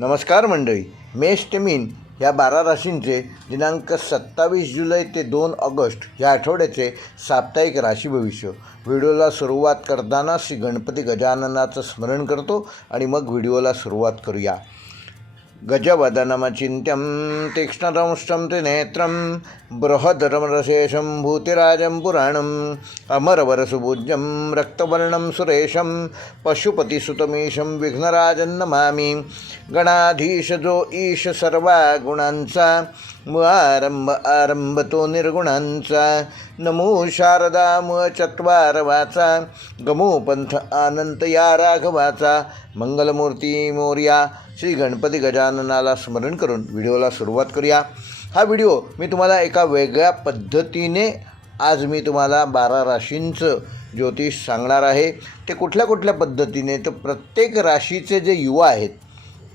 नमस्कार मंडळी. मेष ते मीन या 12 राशींचे दिनांक 27 जुलै ते 2 ऑगस्ट या आठवड्याचे साप्ताहिक राशी भविष्य. व्हिडिओला सुरुवात करताना श्री गणपती गजाननाचं स्मरण करतो आणि मग व्हिडिओला सुरुवात करूया. गजवदनमचिन्त्यं तीक्ष्णदंष्टं त्रिनेत्रं बृहदरमरशेषं भूतिराजं पुराणम् अमरवरसुपूज्यं रक्तवर्णं सुरेशं पशुपतिसुतमीशं विघ्नराजं नमामि. गणाधीश जो ईश सर्वा गुणांचा आरंभ तो निर्गुणांचा. नमो शारदा चत्वार वाचा गमो पंथ अनंत या राघवाचा. मंगलमूर्ती मोर्या. श्री गणपती गजाननाला स्मरण करून व्हिडिओला सुरुवात करूया. हा व्हिडिओ मी तुम्हाला एका वेगळ्या पद्धतीने आज मी तुम्हाला 12 राशींचं ज्योतिष सांगणार आहे. ते कुठल्या पद्धतीने, तर प्रत्येक राशीचे जे युवा आहेत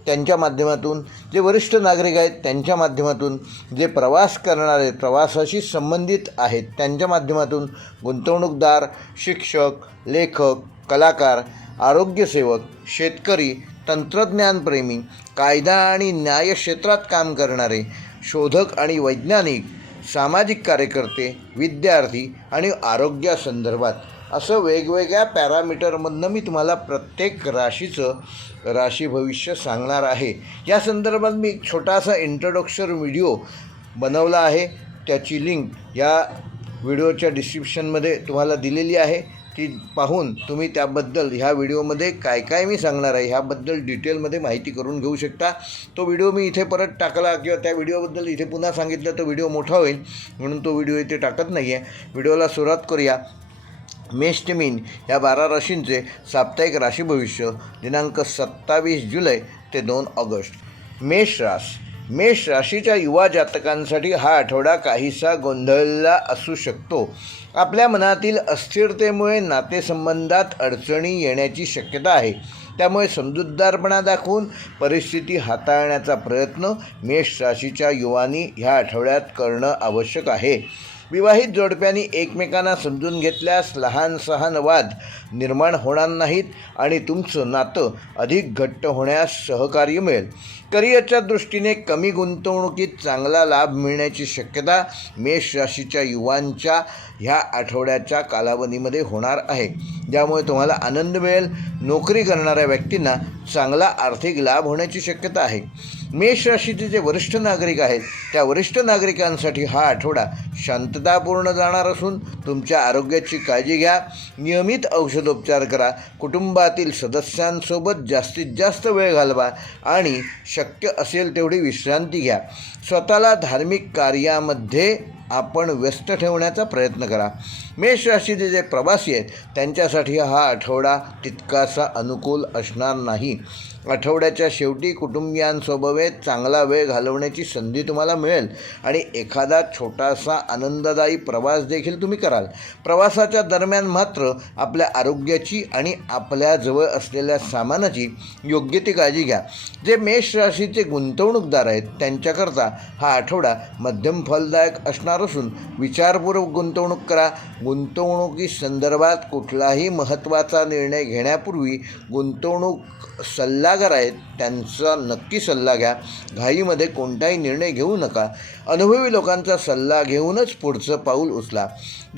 त्यांच्या माध्यमातून, जे वरिष्ठ नागरिक आहेत त्यांच्या माध्यमातून, जे प्रवास करणारे प्रवासाशी संबंधित आहेत त्यांच्या माध्यमातून, गुंतवणूकदार, शिक्षक, लेखक, कलाकार, आरोग्यसेवक, शेतकरी, तंत्रज्ञानप्रेमी, कायदा आणि न्याय क्षेत्रात काम करणारे, शोधक आणि वैज्ञानिक, सामाजिक कार्यकर्ते, विद्यार्थी आणि आरोग्यासंदर्भात असं वेगवेगळ्या पॅरामीटरमधनं मी तुम्हाला प्रत्येक राशीचं राशी भविष्य सांगणार आहे. या संदर्भात मी एक छोटासा इंट्रोडक्शन व्हिडिओ बनवला आहे. त्याची लिंक या व्हिडिओच्या डिस्क्रिप्शनमध्ये तुम्हाला दिलेली आहे. ती पाहून तुम्ही त्याबद्दल ह्या व्हिडिओमध्ये काय मी सांगणार आहे ह्याबद्दल डिटेलमध्ये माहिती करून घेऊ शकता. तो व्हिडिओ मी इथे परत टाकला किंवा त्या व्हिडिओबद्दल इथे पुन्हा सांगितलं तर व्हिडिओ मोठा होईल, म्हणून तो व्हिडिओ इथे टाकत नाही आहे. व्हिडिओला सुरुवात करूया. मेष ते मीन या 12 राशींचे साप्ताहिक राशी भविष्य दिनांक 27 जुलै ते 2 ऑगस्ट. मेष राशीच्या युवा जातकांसाठी हा आठवडा काहीसा गोंधळला असू शकतो. आपल्या मनातील अस्थिरतेमुळे नातेसंबंधात अडचणी येण्याची शक्यता आहे. त्यामुळे समजूतदारपणा दाखवून परिस्थिती हाताळण्याचा प्रयत्न मेष राशीच्या युवांनी ह्या आठवड्यात करणं आवश्यक आहे. विवाहित जोडप्यांनी एकमेकांना समजून घेतल्यास लहान सहान वाद निर्माण होणार नाहीत आणि तुमचं नातं अधिक घट्ट होण्यास सहकार्य मिळेल. करिअरच्या दृष्टीने कमी गुंतवणुकीत चांगला लाभ मिळण्याची शक्यता मेष राशीच्या युवांच्या ह्या आठवड्याच्या कालावधीमध्ये होणार आहे, ज्यामुळे तुम्हाला आनंद मिळेल. नोकरी करणाऱ्या व्यक्तींना चांगला आर्थिक लाभ होण्याची शक्यता आहे. मेष राशीचे जे वरिष्ठ नागरिक आहेत त्या वरिष्ठ नागरिकांसाठी हा आठवडा शांततापूर्ण जाणार असून तुमच्या आरोग्याची काळजी घ्या. नियमित औषधोपचार करा. कुटुंबातील सदस्यांसोबत जास्तीत जास्त वेळ घालवा आणि शक्य असेल तेवढी विश्रांती घ्या. स्वतःला धार्मिक कार्यामध्ये आपण व्यस्त ठेवण्याचा प्रयत्न करा. मेष राशीचे जे प्रवासी आहेत त्यांच्यासाठी हा आठवडा तितकासा अनुकूल असणार नाही. आठवड्याच्या शेवटी कुटुंबियांसोबत चांगला वेळ घालवण्याची संधी तुम्हाला मिळेल आणि एखादा छोटासा आनंददायी प्रवास देखील तुम्ही कराल. प्रवासाच्या दरम्यान मात्र आपल्या आरोग्याची आणि आपल्याजवळ असलेल्या सामानाची योग्य ती काळजी घ्या. जे मेष राशीचे गुंतवणूकदार आहेत त्यांच्याकरता हा आठवडा मध्यम फलदायक असणार असून विचारपूर्वक गुंतवणूक करा. गुंतवणुकी संदर्भात कुठलाही महत्त्वाचा निर्णय घेण्यापूर्वी गुंतवणूक सल्लागार आहेत त्यांचा नक्की सल्ला घ्या. घाईमध्ये कोणताही निर्णय घेऊ नका. अनुभवी लोकांचा सल्ला घेऊनच पुढचं पाऊल उचला.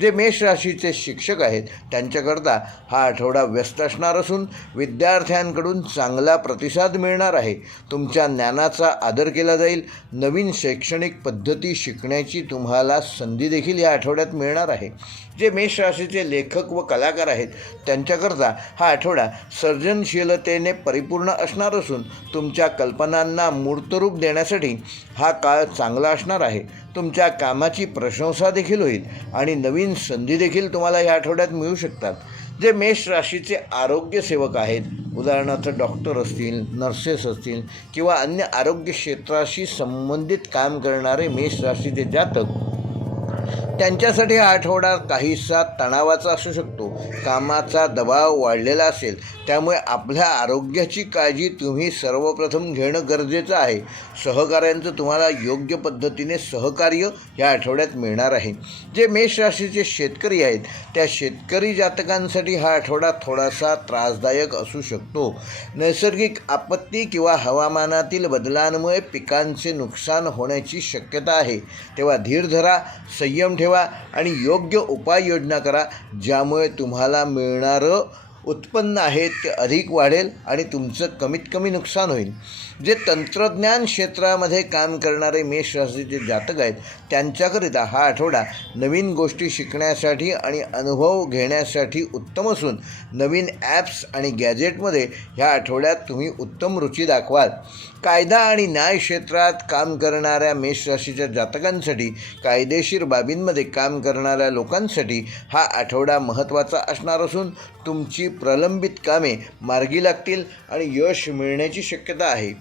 जे मेष राशीचे शिक्षक आहेत त्यांच्याकरता हा आठवडा व्यस्त असणार असून विद्यार्थ्यांकडून चांगला प्रतिसाद मिळणार आहे. तुमच्या ज्ञानाचा आदर केला जाईल. नवीन शैक्षणिक पद्धती शिकण्याची तुम्हाला संधी देखील या आठवड्यात मिळणार आहे. जे मेष राशीचे लेखक व कलाकार आहेत त्यांच्याकरता हा आठवडा सर्जनशीलतेने परिपूर्ण असणार असून तुमच्या कल्पनांना मूर्तरूप देण्यासाठी हा काळ चांगला असणार आहे. तुमच्या कामाची प्रशंसा देखील होईल आणि नवीन संधी देखील तुम्हाला या आठवड्यात मिळू शकतात. जे मेष राशीचे आरोग्यसेवक आहेत, उदाहरणार्थ डॉक्टर असतील, नर्सेस असतील किंवा अन्य आरोग्य क्षेत्राशी संबंधित काम करणारे मेष राशीचे जातक त्यांच्यासाठी हा आठवडा काहीसा तणावाचा असू शकतो. कामाचा दबाव वाढलेला असेल, त्यामुळे आपल्या आरोग्याची काळजी तुम्ही सर्वप्रथम घेणं गरजेचं आहे. सहकाऱ्यांचं तुम्हाला योग्य पद्धतीने सहकार्य या आठवड्यात मिळणार आहे. जे मेष राशीचे शेतकरी आहेत, त्या शेतकरी जातकांसाठी हा आठवडा थोडासा त्रासदायक असू शकतो. नैसर्गिक आपत्ती किंवा हवामानातील बदलांमुळे पिकांचे नुकसान होण्याची शक्यता आहे. तेव्हा धीर धरा, संयम ठेवा आणि योग्य उपाययोजना करा, ज्यामुळे तुम्हाला मिळणारं उत्पन्न आहे ते अधिक वाढेल आणि तुमचं कमीत कमी नुकसान होईल. जे तंत्रज्ञान क्षेत्रामध्ये काम करणारे मेष राशीचे जातक आहेत, त्यांच्याकरिता हा आठवडा नवीन गोष्टी शिकण्यासाठी आणि अनुभव घेण्यासाठी उत्तम असून नवीन ॲप्स आणि गॅजेटमध्ये ह्या आठवड्यात तुम्ही उत्तम रुची दाखवाल. कायदा आणि न्याय क्षेत्रात काम करणाऱ्या मेष राशीच्या जातकांसाठी, कायदेशीर बाबींमध्ये काम करणाऱ्या लोकांसाठी हा आठवडा महत्त्वाचा असणार असून तुमची प्रलंबित कामे मार्गी लागतील आणि यश मिळण्याची शक्यता आहे.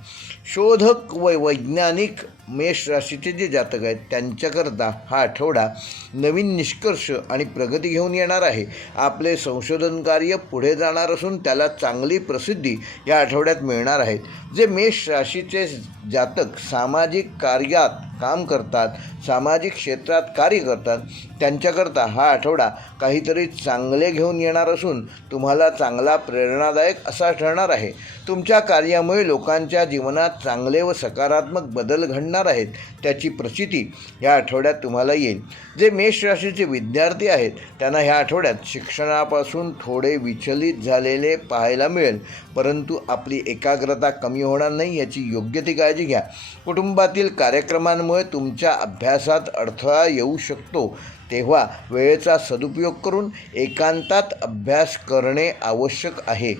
शोधक व वैज्ञानिक मेष राशीचे जे जातक आहेत, त्यांच्याकरता हा आठवडा नवीन निष्कर्ष आणि प्रगती घेऊन येणार आहे. आपले संशोधन कार्य पुढे जाणार असून त्याला चांगली प्रसिद्धी या आठवड्यात मिळणार आहे. जे मेष राशीचे जातक सामाजिक कार्यात काम करतात, सामाजिक क्षेत्रात कार्य करतात, त्यांच्याकरता हा आठवडा काहीतरी चांगले घेऊन येणार असून तुम्हाला चांगला प्रेरणादायक असा ठरणार आहे. तुमच्या कार्यामुळे लोकांच्या जीवनात चांगले व सकारात्मक बदल घडणार आहेत, त्याची प्रचिती ह्या आठवड्यात तुम्हाला येईल. जे मेष राशीचे विद्यार्थी आहेत, त्यांना ह्या आठवड्यात शिक्षणापासून थोडे विचलित झालेले पाहायला मिळेल, परंतु आपली एकाग्रता कमी होणार नाही याची योग्य ती काळजी घ्या. कुटुंबातील कार्यक्रमांमुळे तुमच्या अभ्यासात अडथळा येऊ शकतो, तेव्हा वेळेचा सदुपयोग करून एकांतात अभ्यास करणे आवश्यक आहे.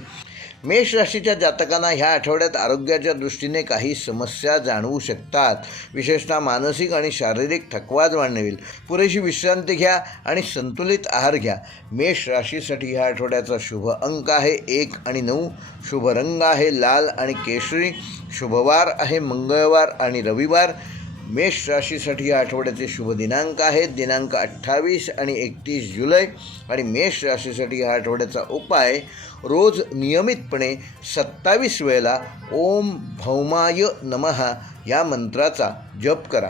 मेष राशीच्या जातकांना ह्या आठवड्यात आरोग्याच्या दृष्टीने काही समस्या जाणवू शकतात. विशेषतः मानसिक आणि शारीरिक थकवा जाणवेल. पुरेशी विश्रांती घ्या आणि संतुलित आहार घ्या. मेष राशीसाठी ह्या आठवड्याचा शुभ अंक आहे 1 आणि 9. शुभ रंग आहे लाल आणि केशरी. शुभवार आहे मंगळवार आणि रविवार. मेष राशीसाठी या आठवड्याचे शुभ दिनांक आहेत दिनांक 28 आणि 31 जुलै. आणि मेष राशीसाठी या आठवड्याचा उपाय, रोज नियमितपणे 27 वेळेला ओम भौमाय नमः या मंत्राचा जप करा.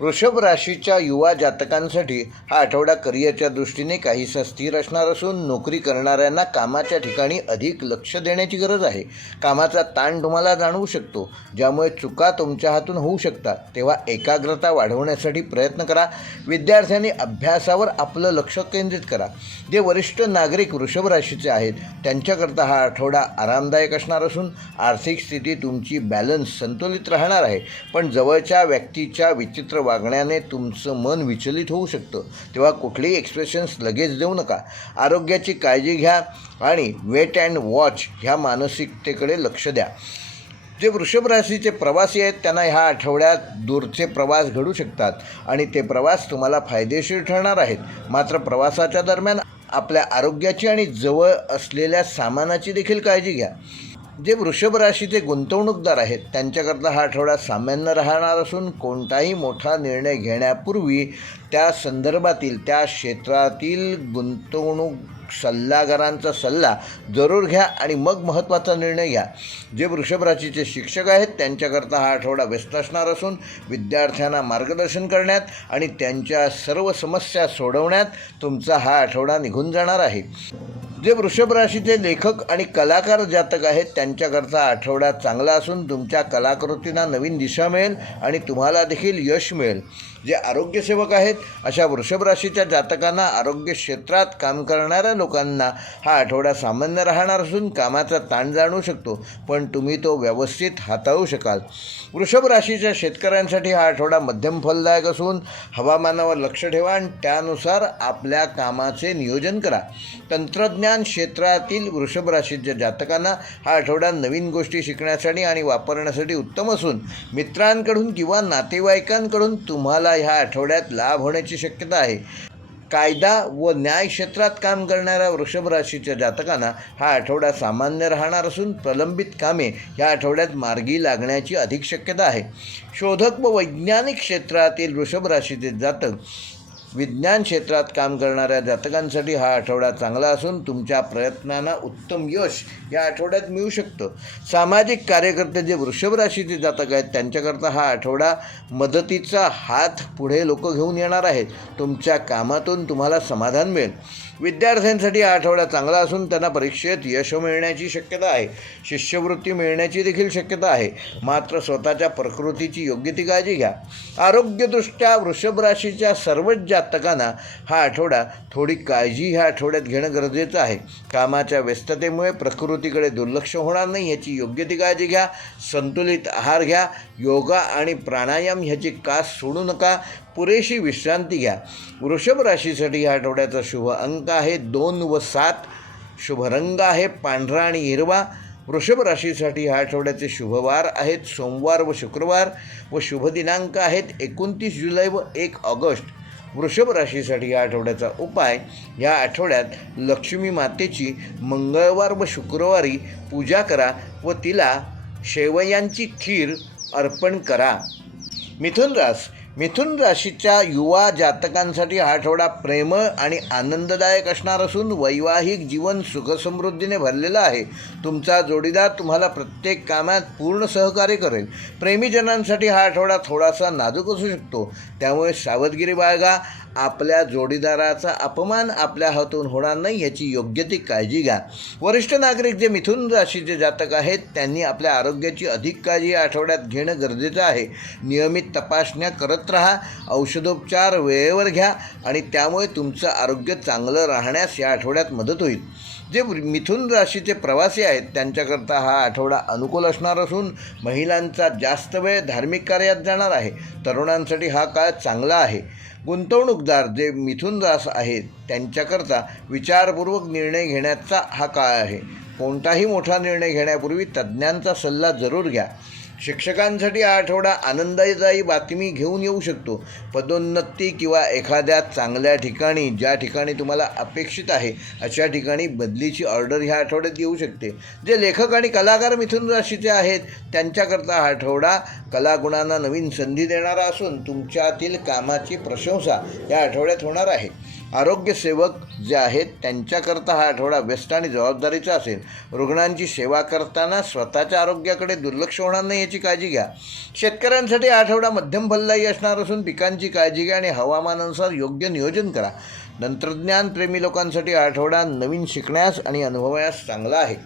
वृषभ राशीच्या युवा जातकांसाठी हा आठवडा करिअरच्या दृष्टीने काहीसा स्थिर असणार असून नोकरी करणाऱ्यांना कामाच्या ठिकाणी अधिक लक्ष देण्याची गरज आहे. कामाचा ताण तुम्हाला जाणवू शकतो, ज्यामुळे चुका तुमच्या हातून होऊ शकतात. तेव्हा एकाग्रता वाढवण्यासाठी प्रयत्न करा. विद्यार्थ्यांनी अभ्यासावर आपलं लक्ष केंद्रित करा. जे वरिष्ठ नागरिक वृषभ राशीचे आहेत, त्यांच्याकरता हा आठवडा आरामदायक असणार असून आर्थिक स्थिती तुमची बॅलन्स संतुलित राहणार आहे. पण जवळच्या व्यक्तीच्या विचित्र वागण्याने तुमचं मन विचलित होऊ शकतं. तेव्हा कुठलेही एक्सप्रेशन्स लगेच देऊ नका. आरोग्याची काळजी घ्या आणि वेट अँड वॉच ह्या मानसिकतेकडे लक्ष द्या. जे वृषभ राशीचे प्रवासी आहेत त्यांना ह्या आठवड्यात दूरचे प्रवास घडू शकतात आणि ते प्रवास तुम्हाला फायदेशीर ठरणार आहेत. मात्र प्रवासाच्या दरम्यान आपल्या आरोग्याची आणि जवळ असलेल्या सामानाची देखील काळजी घ्या. जे वृषभ राशीचे गुंतवणूकदार आहेत त्यांच्याकरता हा आठवडा सामान्य राहणार असून कोणताही मोठा निर्णय घेण्यापूर्वी त्या संदर्भातील त्या क्षेत्रातील गुंतवणूक सल्लागारांचा सल्ला जरूर घ्या आणि मग महत्त्वाचा निर्णय घ्या. जे वृषभ राशीचे शिक्षक आहेत त्यांच्याकरता हा आठवडा व्यस्त असणार असून विद्यार्थ्यांना मार्गदर्शन करण्यात आणि त्यांच्या सर्व समस्या सोडवण्यात तुमचा हा आठवडा निघून जाणार आहे. जे वृषभ राशीचे लेखक आणि कलाकार जातक आहेत त्यांच्याकरता आठवडा चांगला असून तुमच्या कलाकृतींना नवीन दिशा मिळेल आणि तुम्हाला देखील यश मिळेल. जे आरोग्यसेवक आहेत अशा वृषभ राशीच्या जातकांना आरोग्य क्षेत्रात काम करणाऱ्या लोकांना हा आठवडा सामान्य राहणार असून कामाचा ताण जाणवू शकतो, पण तुम्ही तो व्यवस्थित हाताळू शकाल. वृषभ राशीच्या शेतकऱ्यांसाठी हा आठवडा मध्यम फलदायक असून हवामानावर लक्ष ठेवा आणि त्यानुसार आपल्या कामाचे नियोजन करा. तंत्रज्ञान क्षेत्रातील वृषभ राशीच्या जातकांना हा आठवडा नवीन गोष्टी शिकण्यासाठी आणि वापरण्यासाठी उत्तम असून मित्रांकडून किंवा नातेवाईकांकडून तुम्हाला ह्या आठवड्यात लाभ होण्याची शक्यता आहे. कायदा व न्याय क्षेत्रात काम करणाऱ्या वृषभ राशीच्या जातकांना हा आठवडा सामान्य राहणार असून प्रलंबित कामे या आठवड्यात मार्गी लागण्याची अधिक शक्यता आहे. शोधक व वैज्ञानिक क्षेत्रातील वृषभ राशीचे जातक विज्ञान क्षेत्रात काम करणाऱ्या जातकांसाठी हा आठवडा चांगला असून तुमच्या प्रयत्नांना उत्तम यश या आठवड्यात मिळू शकतं. सामाजिक कार्यकर्ते जे वृषभ राशीचे जातक आहेत त्यांच्याकरता हा आठवडा मदतीचा हात पुढे लोक घेऊन येणार आहेत. तुमच्या कामातून तुम्हाला समाधान मिळेल. विद्यार्थ्यांसाठी हा आठवडा चांगला असून त्यांना परीक्षेत यश मिळण्याची शक्यता आहे. शिष्यवृत्ती मिळण्याची देखील शक्यता आहे. मात्र स्वतःच्या प्रकृतीची योग्य ती काळजी घ्या. आरोग्यदृष्ट्या वृषभ राशीच्या सर्वच जातकांना हा आठवडा थोडी काळजी ह्या आठवड्यात घेणं गरजेचं आहे. कामाच्या व्यस्ततेमुळे प्रकृतीकडे दुर्लक्ष होणार नाही याची योग्य ती काळजी घ्या. संतुलित आहार घ्या. योगा आणि प्राणायाम ह्याची कास सोडू नका. पुरेशी विश्रांती घ्या. वृषभ राशीसाठी ह्या आठवड्याचा शुभ अंक आहे 2 व 7. शुभ रंग आहे पांढरा आणि हिरवा. वृषभ राशीसाठी ह्या आठवड्याचे शुभवार आहेत सोमवार व शुक्रवार व शुभ दिनांक आहेत 29 जुलै व 1 ऑगस्ट. वृषभ राशीसाठी या आठवड्याचा उपाय या आठवड्यात लक्ष्मी मातेची मंगळवार व शुक्रवारी पूजा करा व तिला शेवयांची खीर अर्पण करा. मिथुन राशीच्या युवा जातकांसाठी हा आठवडा प्रेमळ आणि आनंददायक असणार असून वैवाहिक जीवन सुखसमृद्धीने भरलेलं आहे. तुमचा जोडीदार तुम्हाला प्रत्येक कामात पूर्ण सहकार्य करेल. प्रेमीजनांसाठी हा आठवडा थोडासा नाजूक असू शकतो, त्यामुळे सावधगिरी बाळगा. आपल्या जोडीदाराचा अपमान आपल्या हातून होणार नाही याची योग्य ती काळजी घ्या. वरिष्ठ नागरिक जे मिथुन राशीचे जातक आहेत त्यांनी आपल्या आरोग्याची अधिक काळजी या आठवड्यात घेणं गरजेचं आहे. नियमित तपासण्या करत राहा. औषधोपचार वेळेवर घ्या आणि त्यामुळे तुमचं आरोग्य चांगलं राहण्यास या आठवड्यात मदत होईल. जे मिथुन राशीचे प्रवासी आहेत त्यांच्याकरता हा आठवडा अनुकूल असणार असून महिलांचा जास्त वेळ धार्मिक कार्यात जाणार आहे. तरुणांसाठी हा काळ चांगला आहे. गुंतवणूकदार जे मिथुन रास आहेत त्यांच्याकरता विचारपूर्वक निर्णय घेण्याचा हा काळ आहे. कोणताही मोठा निर्णय घेण्यापूर्वी तज्ज्ञांचा सल्ला जरूर घ्या. शिक्षकांसाठी हा आठवडा आनंददायी बातमी घेऊन येऊ शकतो. पदोन्नती किंवा एखाद्या चांगल्या ठिकाणी ज्या ठिकाणी तुम्हाला अपेक्षित आहे अशा ठिकाणी बदलीची ऑर्डर ह्या आठवड्यात येऊ शकते. जे लेखक आणि कलाकार मिथुन राशीचे आहेत त्यांच्याकरता हा आठवडा कलागुणांना नवीन संधी देणारा असून तुमच्यातील कामाची प्रशंसा या आठवड्यात होणार आहे. आरोग्यसेवक जे आहेत त्यांच्याकरता हा आठवडा व्यस्त आणि जबाबदारीचा असेल. रुग्णांची सेवा करताना स्वतःच्या आरोग्याकडे दुर्लक्ष होणार नाही याची काळजी घ्या. शेतकऱ्यांसाठी हा आठवडा मध्यम फलदायी असणार असून पिकांची काळजी घ्या आणि हवामानानुसार योग्य नियोजन करा. तंत्रज्ञान प्रेमी लोकांसाठी हा आठवडा नवीन शिकण्यास आणि अनुभवण्यास चांगला आहे.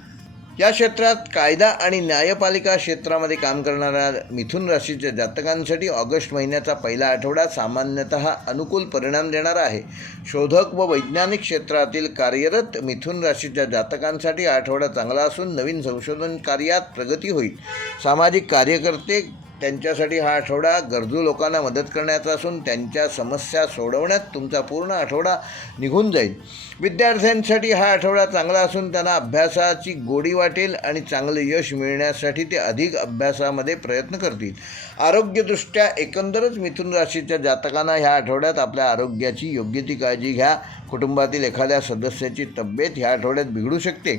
या क्षेत्रात कायदा आणि न्यायपालिका क्षेत्रामध्ये काम करणाऱ्या मिथुन राशीच्या जातकांसाठी ऑगस्ट महिन्याचा पहिला आठवडा सामान्यतः अनुकूल परिणाम देणारा आहे. शोधक व वैज्ञानिक क्षेत्रातील कार्यरत मिथुन राशीच्या जातकांसाठी हा आठवडा चांगला असून नवीन संशोधन कार्यात प्रगती होईल. सामाजिक कार्यकर्ते त्यांच्यासाठी हा आठवडा गरजू लोकांना मदत करण्याचा असून त्यांच्या समस्या सोडवण्यात तुमचा पूर्ण आठवडा निघून जाईल. विद्यार्थ्यांसाठी हा आठवडा चांगला असून त्यांना अभ्यासाची गोडी वाटेल आणि चांगले यश मिळण्यासाठी ते अधिक अभ्यासामध्ये प्रयत्न करतील. आरोग्यदृष्ट्या एकंदरच मिथुन राशीच्या जातकांना ह्या आठवड्यात आपल्या आरोग्याची योग्य ती काळजी घ्या. कुटुंबातील एखाद्या सदस्याची तब्येत ह्या आठवड्यात बिघडू शकते,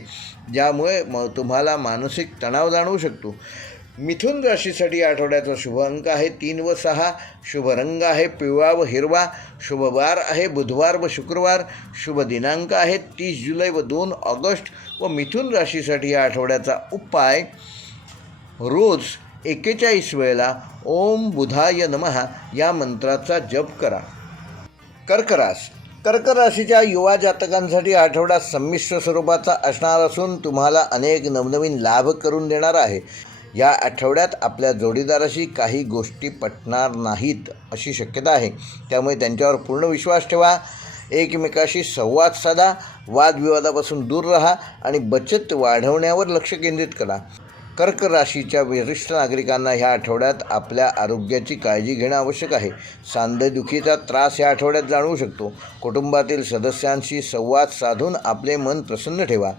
ज्यामुळे तुम्हाला मानसिक तणाव जाणवू शकतो. मिथुन राशीसाठी आठवड्याचा शुभ अंक आहे 3 व 6. शुभ रंग आहे पिवळा व हिरवा. शुभ वार आहे बुधवार व शुक्रवार. शुभ दिनांक आहे 30 जुलै व 2 ऑगस्ट. व मिथुन राशीसाठी या आठवड्याचा उपाय, रोज 41 वेळेला ओम बुधाय नमः या मंत्राचा जप करा. कर्क राशीच्या युवा जातकांसाठी आठवडा संमिश्र स्वरूपाचा असणार असून तुम्हाला अनेक नवनवीन लाभ करून देणार आहे. या आठवड्यात आपल्या जोडीदाराशी काही गोष्टी पटणार नाहीत अशी शक्यता आहे, त्यामुळे त्यांच्यावर पूर्ण विश्वास ठेवा. एकमेकाशी संवाद साधा, वादविवादापासून दूर राहा आणि बचत वाढवण्यावर लक्ष केंद्रित करा. कर्क राशीच्या वरिष्ठ नागरिकांना ह्या आठवड्यात आपल्या आरोग्याची काळजी घेणं आवश्यक आहे. सांधेदुखीचा त्रास या आठवड्यात जाणवू शकतो. कुटुंबातील सदस्यांशी संवाद साधून आपले मन प्रसन्न ठेवा.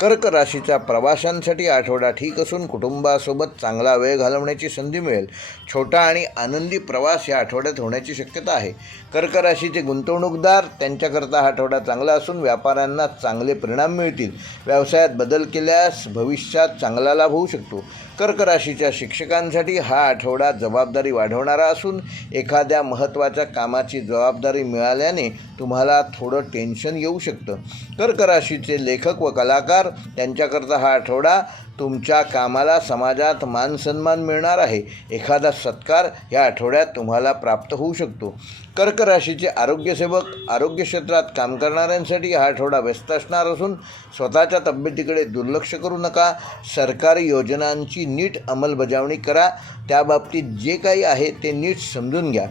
कर्क राशीच्या प्रवाशांसाठी आठवडा ठीक असून कुटुंबासोबत चांगला वेळ घालवण्याची संधी मिळेल. छोटा आणि आनंदी प्रवास या आठवड्यात होण्याची शक्यता आहे. कर्क राशीचे गुंतवणूकदार, त्यांच्याकरता हा आठवडा चांगला असून व्यापाऱ्यांना चांगले परिणाम मिळतील. व्यवसायात बदल केल्यास भविष्यात चांगला लाभ होऊ शकतो. कर्क राशीच्या शिक्षकांसाठी हा आठवडा जबाबदारी वाढवणारा असून एखाद्या महत्त्वाच्या कामाची जबाबदारी मिळाल्याने तुम्हाला थोडं टेन्शन येऊ शकतं. कर्क राशीचे लेखक व कलाकार, त्यांच्याकरता हा आठवडा तुमच्या कामाला समाजात मानसन्मान मिळणार आहे. एखादा सत्कार या आठवड्यात तुम्हाला प्राप्त होऊ शकतो. कर्क राशीचे आरोग्यसेवक, आरोग्य क्षेत्रात काम करणाऱ्यांसाठी हा आठवडा व्यस्त असणार असून स्वतःच्या तब्येतीकडे दुर्लक्ष करू नका. सरकारी योजनांची नीट अंमलबजावणी करा. त्याबाबतीत जे काही आहे ते नीट समजून घ्या.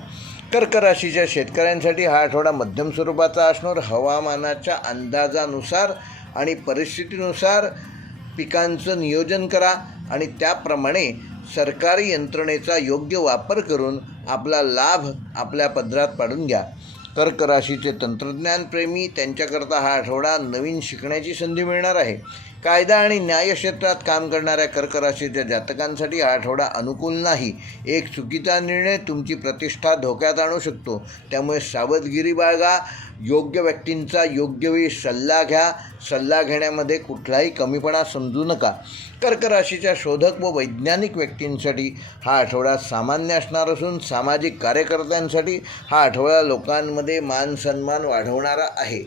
कर्क राशीच्या शेतकऱ्यांसाठी हा आठवडा मध्यम स्वरूपाचा असणार. हवामानाच्या अंदाजानुसार आणि परिस्थितीनुसार पिकांचं नियोजन करा आणि त्याप्रमाणे सरकारी यंत्रणेचा योग्य वापर करून आपला लाभ आपल्या पदरात पाडून घ्या. कर्क राशीचे तंत्रज्ञानप्रेमी, त्यांच्याकरता हा आठवडा नवीन शिकण्याची संधी मिळणार आहे. कायदा आणि न्याय क्षेत्रात काम करणाऱ्या कर्क राशीच्या जातकांसाठी हा आठवडा अनुकूल नाही. एक चुकीचा निर्णय तुमची प्रतिष्ठा धोक्यात आणू शकतो, त्यामुळे सावधगिरी बाळगा. योग्य व्यक्तींचा योग्य वेळी सल्ला घ्या. सल्ला घेण्यामध्ये कुठलाही कमीपणा समजू नका. कर्क राशीच्या शोधक व वैज्ञानिक व्यक्तींसाठी हा आठवडा सामान्य असणार असून सामाजिक कार्यकर्त्यांसाठी हा आठवडा लोकांमध्ये मान सन्मान वाढवणारा आहे.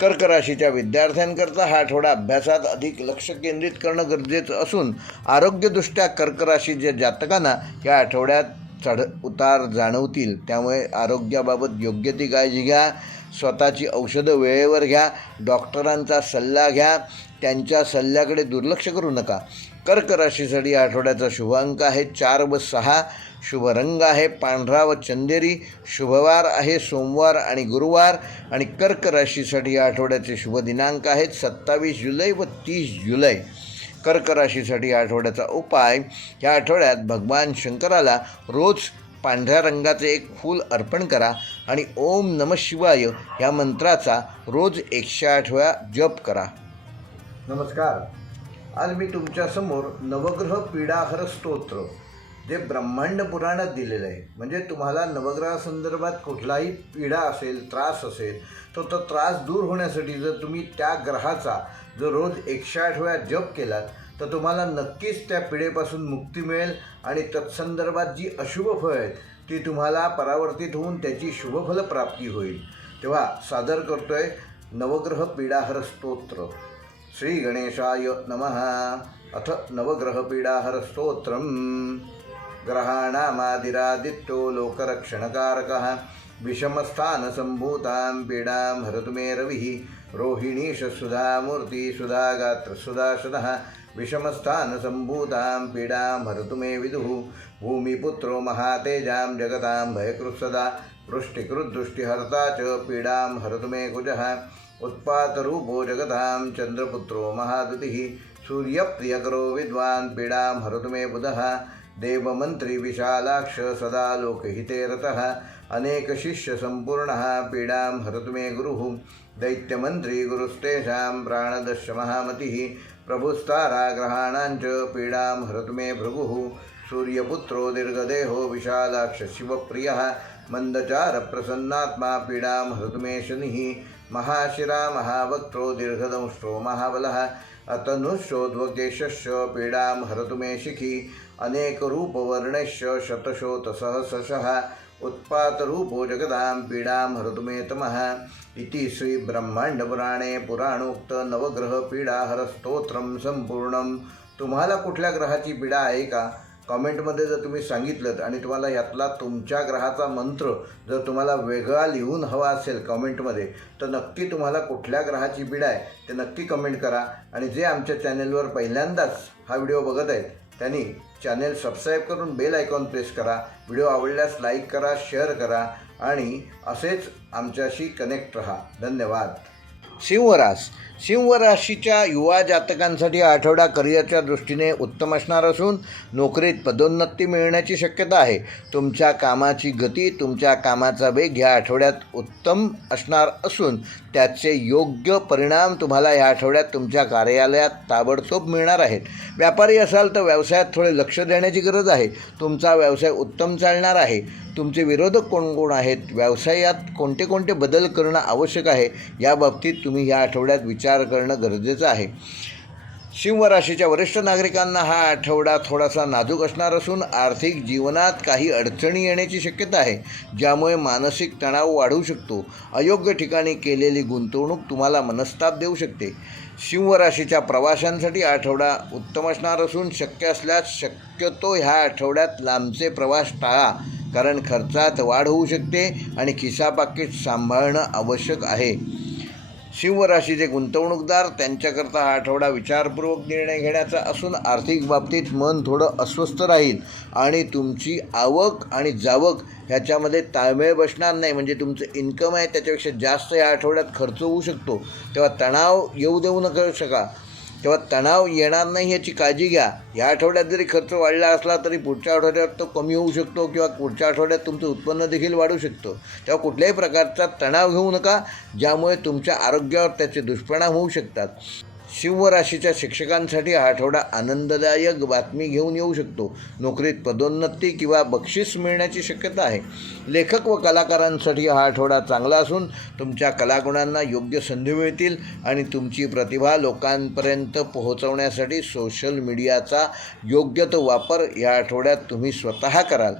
कर्क राशीच्या विद्यार्थ्यांकरता हा आठवडा अभ्यासात अधिक लक्ष केंद्रित करणं गरजेचं असून आरोग्यदृष्ट्या कर्क राशीच्या जातकांना या आठवड्यात चढ उतार जाणवतील, त्यामुळे आरोग्याबाबत योग्य ती काळजी घ्या. स्वतःची औषधं वेळेवर घ्या. डॉक्टरांचा सल्ला घ्या. त्यांच्या सल्ल्याकडे दुर्लक्ष करू नका. कर्क राशीसाठी या आठवड्याचा शुभ अंक आहे 4 व 6. शुभ रंग आहे पांढरा व चंदेरी. शुभवार आहे सोमवार आणि गुरुवार. आणि कर्क राशीसाठी या आठवड्याचे शुभ दिनांक आहेत 27 जुलै व 30 जुलै. कर्क राशीसाठी या आठवड्याचा उपाय, या आठवड्यात भगवान शंकराला रोज पांढऱ्या रंगाचे एक फूल अर्पण करा आणि ओम नमः शिवाय या मंत्राचा रोज 108 वेळा जप करा. नमस्कार. आज मी तुमच्यासमोर नवग्रह पीडाहर स्तोत्र, जे ब्रह्मांड पुराणात दिलेलं आहे, म्हणजे तुम्हाला नवग्रहासंदर्भात कुठलाही पीडा असेल, त्रास असेल, तो त्रास दूर होण्यासाठी जर तुम्ही त्या ग्रहाचा जर रोज 108 वेळा जप केलात तर तुम्हाला नक्कीच त्या पिढेपासून मुक्ती मिळेल आणि तत्संदर्भात जी अशुभ फळं आहेत ती तुम्हाला परावर्तित होऊन त्याची शुभफल प्राप्ती होईल. तेव्हा सादर करतोय नवग्रह पीडाहर स्तोत्र. श्री गणेशाय नमः. अथ नवग्रह पीडाहर स्तोत्रम. ग्रहाणामादिरादित्यो लोकरक्षणकारकः विषमस्थानसम्भूतां पीडां हरतु मे रविः. रोहिणीशसुधामूर्ति सुधागात्रसुधाशनः विषमस्थानसम्भूतां पीडां हरतु मे विदुः. भूमिपुत्रो महातेजां जगतां भयकृत्सदा वृष्टिकृद्दृष्टिहर्ता च पीडां हरतु मे कुजः. उत्पातरूपो जगतां चन्द्रपुत्रो महादुतिः. सूर्यप्रियकरो विद्वान् पीडां हरतु मे बुधः. देवमंत्री विशालाक्ष सदा लोकहिते रतः अनेक शिष्य संपूर्णः पीडां हरतु मे गुरुः दैत्यमंत्री गुरुस्तेषां प्राणदश्च महामतिः प्रभुस्ताराग्रहाणां च पीडां हरतु मे भृगुः सूर्यपुत्रो दीर्घदेहो विशालाक्ष शिवप्रियः मंदचारप्रसन्नात्मा पीडां हरतु मे शनिः महाशिरा महावक्त्रो दीर्घदंष्ट्रो महाबलः अतनुश्चोद्वकेशश्च पीडां हरतु मे शिखी अनेकरूपवर्णश्च शतशोतसहस्रशः उत्पातरूपो जगदां पीडां हरतु मे तमः इति श्रीब्रह्माण्डपुराणे पुराणोक्त नवग्रहपीडाहरस्तोत्रं संपूर्णं। तुम्हाला कुठल्या ग्रहाची पीडा आहे का? कॉमेंटमध्ये जर तुम्ही सांगितलं आणि तुम्हाला यातला तुमच्या ग्रहाचा मंत्र जर तुम्हाला वेगळा लिहून हवा असेल कॉमेंटमध्ये, तर नक्की तुम्हाला कुठल्या ग्रहाची पीडा आहे ते नक्की कमेंट करा। आणि जे आमच्या चॅनेलवर पहिल्यांदाच हा व्हिडिओ बघत आहेत त्यांनी चॅनेल सबस्क्राईब करून बेल आयकॉन प्रेस करा। व्हिडिओ आवडल्यास लाईक करा, शेअर करा आणि असेच आमच्याशी कनेक्ट रहा। धन्यवाद। सिंह राशीच्या युवा जातकांसाठी आठवडा करिअरच्या दृष्टीने उत्तम असणार असून नोकरीत पदोन्नती मिळण्याची शक्यता आहे। तुमच्या कामाची गती, तुमच्या कामाचा वेग या आठवड्यात उत्तम असणार असून त्याचे योग्य परिणाम तुम्हाला या आठवड्यात तुमच्या कार्यालयात ताबडतोब मिळणार आहेत। व्यापारी असाल तर व्यवसायात थोडे लक्ष देण्याची गरज आहे। तुमचा व्यवसाय उत्तम चालणार आहे। तुमचे विरोधक कोण कोण आहेत, व्यवसायात कोणते कोणते बदल करणं आवश्यक आहे याबाबतीत तुम्ही या आठवड्यात विचार करणं गरजेचं आहे। सिंह राशीच्या वरिष्ठ नागरिकांना हा आठवडा थोडासा नाजूक असणार असून आर्थिक जीवनात काही अडचणी येण्याची शक्यता आहे, ज्यामुळे मानसिक तणाव वाढू शकतो। अयोग्य ठिकाणी केलेली गुंतवणूक तुम्हाला मनस्ताप देऊ शकते। सिंह राशीच्या प्रवाशांसाठी आठवडा उत्तम असणार असून शक्य असल्यास शक्यतो ह्या आठवड्यात लांबचे प्रवास टाळा, कारण खर्चात वाढ होऊ शकते आणि खिसा पाकीट सांभाळणं आवश्यक आहे। सिंह राशीचे गुंतवणूकदार त्यांच्याकरता हा आठवडा विचारपूर्वक निर्णय घेण्याचा असून आर्थिक बाबतीत मन थोडं अस्वस्थ राहील आणि तुमची आवक आणि जावक ह्याच्यामध्ये ताळमेळ बसणार नाही, म्हणजे तुमचं इन्कम आहे त्याच्यापेक्षा जास्त या आठवड्यात खर्च होऊ शकतो। तेव्हा तणाव येऊ देऊ नका शका तेव्हा तणाव येणार नाही याची काळजी घ्या। या आठवड्यात जरी खर्च वाढला असला तरी पुढच्या आठवड्यात तो कमी होऊ शकतो किंवा पुढच्या आठवड्यात तुमचं उत्पन्न देखील वाढू शकतो। तेव्हा कुठल्याही प्रकारचा तणाव घेऊ नका, ज्यामुळे तुमच्या आरोग्यावर त्याचे दुष्परिणाम होऊ शकतात। सिंह राशीच्या शिक्षकांसाठी हा आठवडा आनंददायक बातमी घेऊन येऊ शकतो। नोकरीत पदोन्नती किंवा बक्षीस मिळण्याची शक्यता आहे। लेखक व कलाकारांसाठी हा आठवडा चांगला असून तुमच्या कलागुणांना योग्य संधी मिळतील आणि तुमची प्रतिभा लोकांपर्यंत पोहोचवण्यासाठी सोशल मीडियाचा योग्य तो वापर या आठवड्यात तुम्ही स्वतः कराल।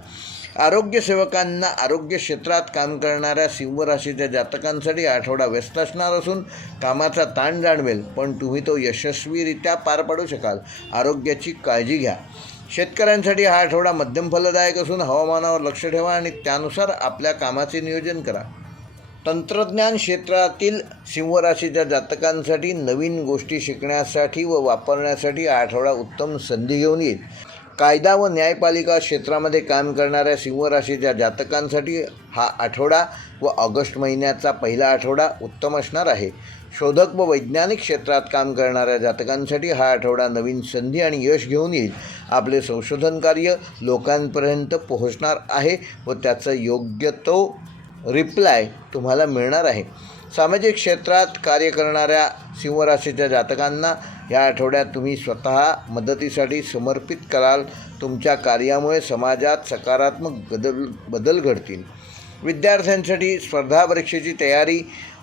आरोग्य सेवकांना आरोग्य क्षेत्रात काम करणाऱ्या सिंह राशीच्या जातकांसाठी आठवडा व्यस्त असणार असून कामाचा ताण जाणवेल, पण तुम्ही तो यशस्वीरित्या पार पाडू शकाल। आरोग्याची काळजी घ्या। शेतकऱ्यांसाठी हा आठवडा मध्यम फलदायक असून हवामानावर लक्ष ठेवा आणि त्यानुसार आपल्या कामाचे नियोजन करा। तंत्रज्ञान क्षेत्रातील सिंह राशीच्या जातकांसाठी नवीन गोष्टी शिकण्यासाठी व वापरण्यासाठी हा आठवडा उत्तम संधी घेऊन येईल। कायदा व न्यायपालिका क्षेत्रामध्ये काम करणाऱ्या सिंह राशीच्या जातकांसाठी हा आठवडा व ऑगस्ट महिन्याचा पहिला आठवडा उत्तम असणार आहे। शोधक व वैज्ञानिक क्षेत्रात काम करणाऱ्या जातकांसाठी हा आठवडा नवीन संधी आणि यश घेऊन येईल। आपले संशोधन कार्य लोकांपर्यंत पोहोचणार आहे व त्याचा योग्य तो रिप्लाय तुम्हाला मिळणार आहे। सामाजिक क्षेत्रात कार्य करणाऱ्या सिंह राशीच्या जातकांना या आठवड्यात तुम्ही स्वतः मदतीसाठी समर्पित कराल। तुमच्या कार्यामुळे समाजात सकारात्मक बदल घडतील। विद्यार्थ्यांसाठी स्पर्धा परीक्षेची तयारी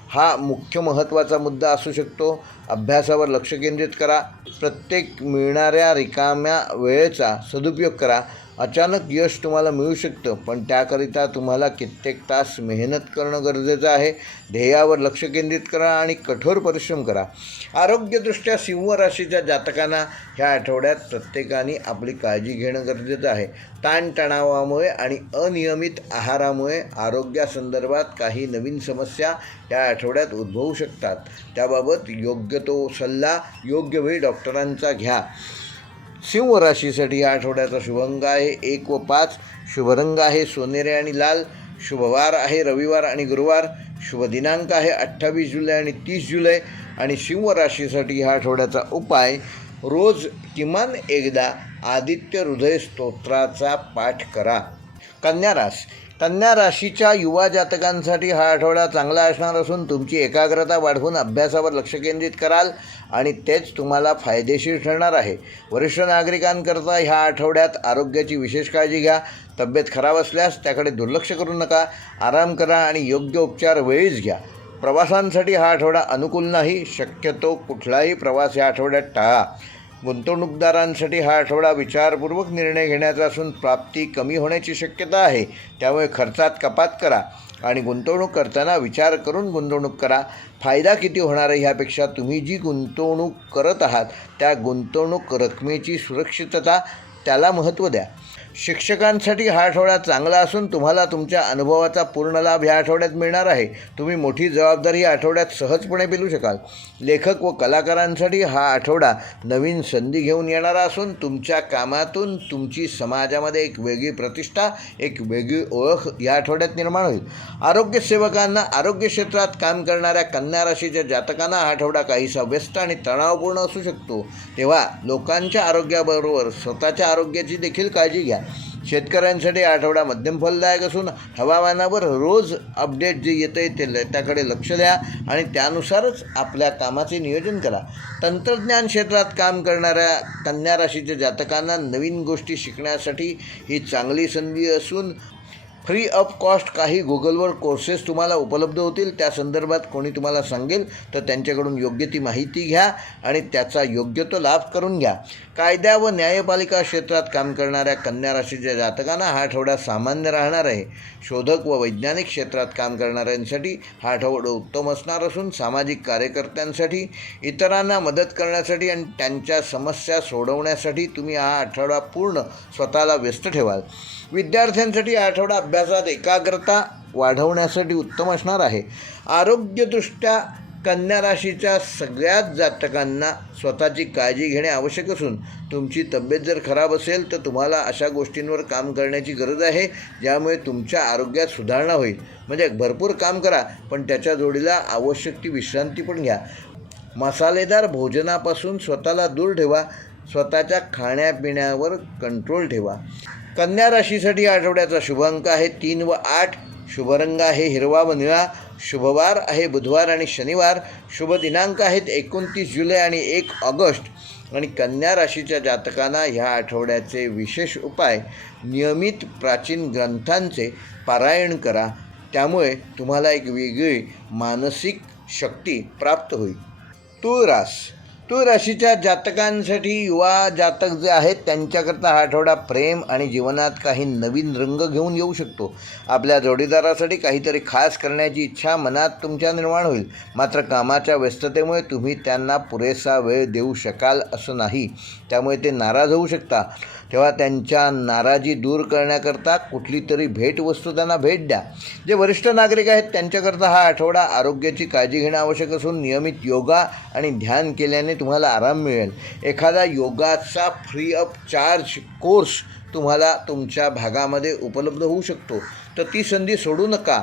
हा मुख्य महत्त्वाचा मुद्दा असू शकतो। अभ्यासावर लक्ष केंद्रित करा। प्रत्येक मिळणाऱ्या रिकाम्या वेळेचा सदुपयोग करा। अचानक यश तुम्हाला मिळू शकतं, पण त्याकरिता तुम्हाला कित्येक तास मेहनत करणं गरजेचं आहे। ध्येयावर लक्ष केंद्रित करा आणि कठोर परिश्रम करा। आरोग्यदृष्ट्या सिंह राशीच्या जातकांना ह्या आठवड्यात प्रत्येकाने आपली काळजी घेणं गरजेचं आहे। ताणतणावामुळे आणि अनियमित आहारामुळे आरोग्यासंदर्भात काही नवीन समस्या या आठवड्यात उद्भवू शकतात। त्याबाबत योग्य तो सल्ला योग्य वेळी डॉक्टरांचा घ्या। सिंह राशीसाठी या आठवड्याचा शुभंग आहे 1 व 5। शुभरंग आहे सोनेरी आणि लाल। शुभवार आहे रविवार आणि गुरुवार। शुभ दिनांक आहे 28 जुलै आणि 30 जुलै। आणि सिंह राशीसाठी ह्या आठवड्याचा उपाय रोज किमान एकदा आदित्य हृदय स्तोत्राचा पाठ करा. कन्या राशीच्या युवा जातकांसाठी हा आठवडा चांगला असणार असून तुमची एकाग्रता वाढवून अभ्यासावर लक्ष केंद्रित कराल आणि तेच तुम्हाला फायदेशीर ठरणार आहे. वरिष्ठ नागरिकांकरता ह्या आठवड्यात आरोग्याची विशेष काळजी घ्या. तब्येत खराब असल्यास त्याकडे दुर्लक्ष करू नका. आराम करा आणि योग्य उपचार वेळीच घ्या. प्रवासांसाठी हा आठवडा अनुकूल नाही. शक्यतो कुठलाही प्रवास या आठवड्यात टाळा. गुंतवणूकदारांसाठी हा आठवडा विचारपूर्वक निर्णय घेण्याचा असून प्राप्ती कमी होण्याची शक्यता आहे. त्यामुळे खर्चात कपात करा आणि गुंतवणूक करताना विचार करून गुंतवणूक करा. फायदा किती होणार आहे ह्यापेक्षा तुम्ही जी गुंतवणूक करत आहात त्या गुंतवणूक रकमेची सुरक्षितता त्याला महत्त्व द्या. शिक्षकांसाठी हा आठवडा चांगला असून तुम्हाला तुमच्या अनुभवाचा पूर्ण लाभ ह्या आठवड्यात मिळणार आहे. तुम्ही मोठी जबाबदारी या आठवड्यात सहजपणे पेलू शकाल. लेखक व कलाकारांसाठी हा आठवडा नवीन संधी घेऊन येणारा असून तुमच्या कामातून तुमची समाजामध्ये एक वेगळी प्रतिष्ठा, एक वेगळी ओळख या आठवड्यात निर्माण होईल. आरोग्यसेवकांना, आरोग्य क्षेत्रात काम करणाऱ्या कन्या राशीच्या जातकांना हा आठवडा काहीसा व्यस्त आणि तणावपूर्ण असू शकतो. तेव्हा लोकांच्या आरोग्याबरोबर स्वतःच्या आरोग्याची देखील काळजी घ्या. शेतकऱ्यांसाठी आठवडा मध्यम फलदायक असून हवामानावर रोज अपडेट जे येतं आहे त्याकडे लक्ष द्या आणि त्यानुसारच आपल्या कामाचे नियोजन करा. तंत्रज्ञान क्षेत्रात काम करणाऱ्या कन्या राशीच्या जातकांना नवीन गोष्टी शिकण्यासाठी ही चांगली संधी असून फ्री ऑफ कॉस्ट काही गुगलवर कोर्सेस तुम्हाला उपलब्ध होतील. त्या संदर्भात कोणी तुम्हाला सांगेल तर त्यांच्याकडून योग्य ती माहिती घ्या आणि त्याचा योग्य तो लाभ करून घ्या. कायदा व न्यायपालिका क्षेत्रात काम करणाऱ्या कन्या राशीच्या जातकांना हा आठवडा सामान्य राहणार आहे. शोधक व वैज्ञानिक क्षेत्रात काम करणाऱ्यांसाठी हा आठवडा उत्तम असणार असून सामाजिक कार्यकर्त्यांसाठी, इतरांना मदत करण्यासाठी आणि त्यांच्या समस्या सोडवण्यासाठी तुम्ही हा आठवडा पूर्ण स्वतःला व्यस्त ठेवाल. विद्यार्थ्यांसाठी हा आठवडा अभ्यासात एकाग्रता वाढवण्यासाठी उत्तम असणार आहे. आरोग्यदृष्ट्या कन्या राशीच्या सगळ्याच जातकांना स्वतःची काळजी घेणे आवश्यक असून तुमची तब्येत जर खराब असेल तर तुम्हाला अशा गोष्टींवर काम करण्याची गरज आहे ज्यामुळे तुमच्या आरोग्यात सुधारणा होईल. म्हणजे भरपूर काम करा पण त्याच्या जोडीला आवश्यक ती विश्रांती पण घ्या. मसालेदार भोजनापासून स्वतःला दूर ठेवा. स्वतःच्या खाण्यापिण्यावर कंट्रोल ठेवा. कन्या राशीसाठी आठवड्याचा शुभ अंक आहे 3 व 8. शुभ रंग आहे हिरवा व निळा. शुभवार आहे बुधवार आणि शनिवार. शुभ दिनांक आहेत 29 जुलै आणि 1 ऑगस्ट. आणि कन्या राशीच्या जातकांना ह्या आठवड्याचे विशेष उपाय: नियमित प्राचीन ग्रंथांचे पारायण करा. त्यामुळे तुम्हाला एक वेगळी मानसिक शक्ती प्राप्त होईल. तूळ राशीच्या जातकांसाठी युवा जातक जे आहेत त्यांच्याकरता हा आठवडा प्रेम आणि जीवनात काही नवीन रंग घेऊन येऊ शकतो. आपल्या जोडीदारासाठी काहीतरी खास करण्याची इच्छा मनात तुमच्या निर्माण होईल. मात्र कामाच्या व्यस्ततेमुळे तुम्ही त्यांना पुरेसा वेळ देऊ शकाल असं नाही. त्यामुळे ते नाराज होऊ शकता. तेव्हा त्यांच्या नाराजी दूर करण्याकरता कुठली तरी भेटवस्तू त्यांना भेट द्या. जे वरिष्ठ नागरिक आहेत त्यांच्याकरता हा आठवडा आरोग्याची काळजी घेणं आवश्यक असून नियमित योगा आणि ध्यान केल्याने तुम्हाला आराम मिळेल. एखादा योगाचा फ्री ऑफ चार्ज कोर्स तुम्हाला तुमच्या भागामध्ये उपलब्ध होऊ शकतो तर ती संधी सोडू नका.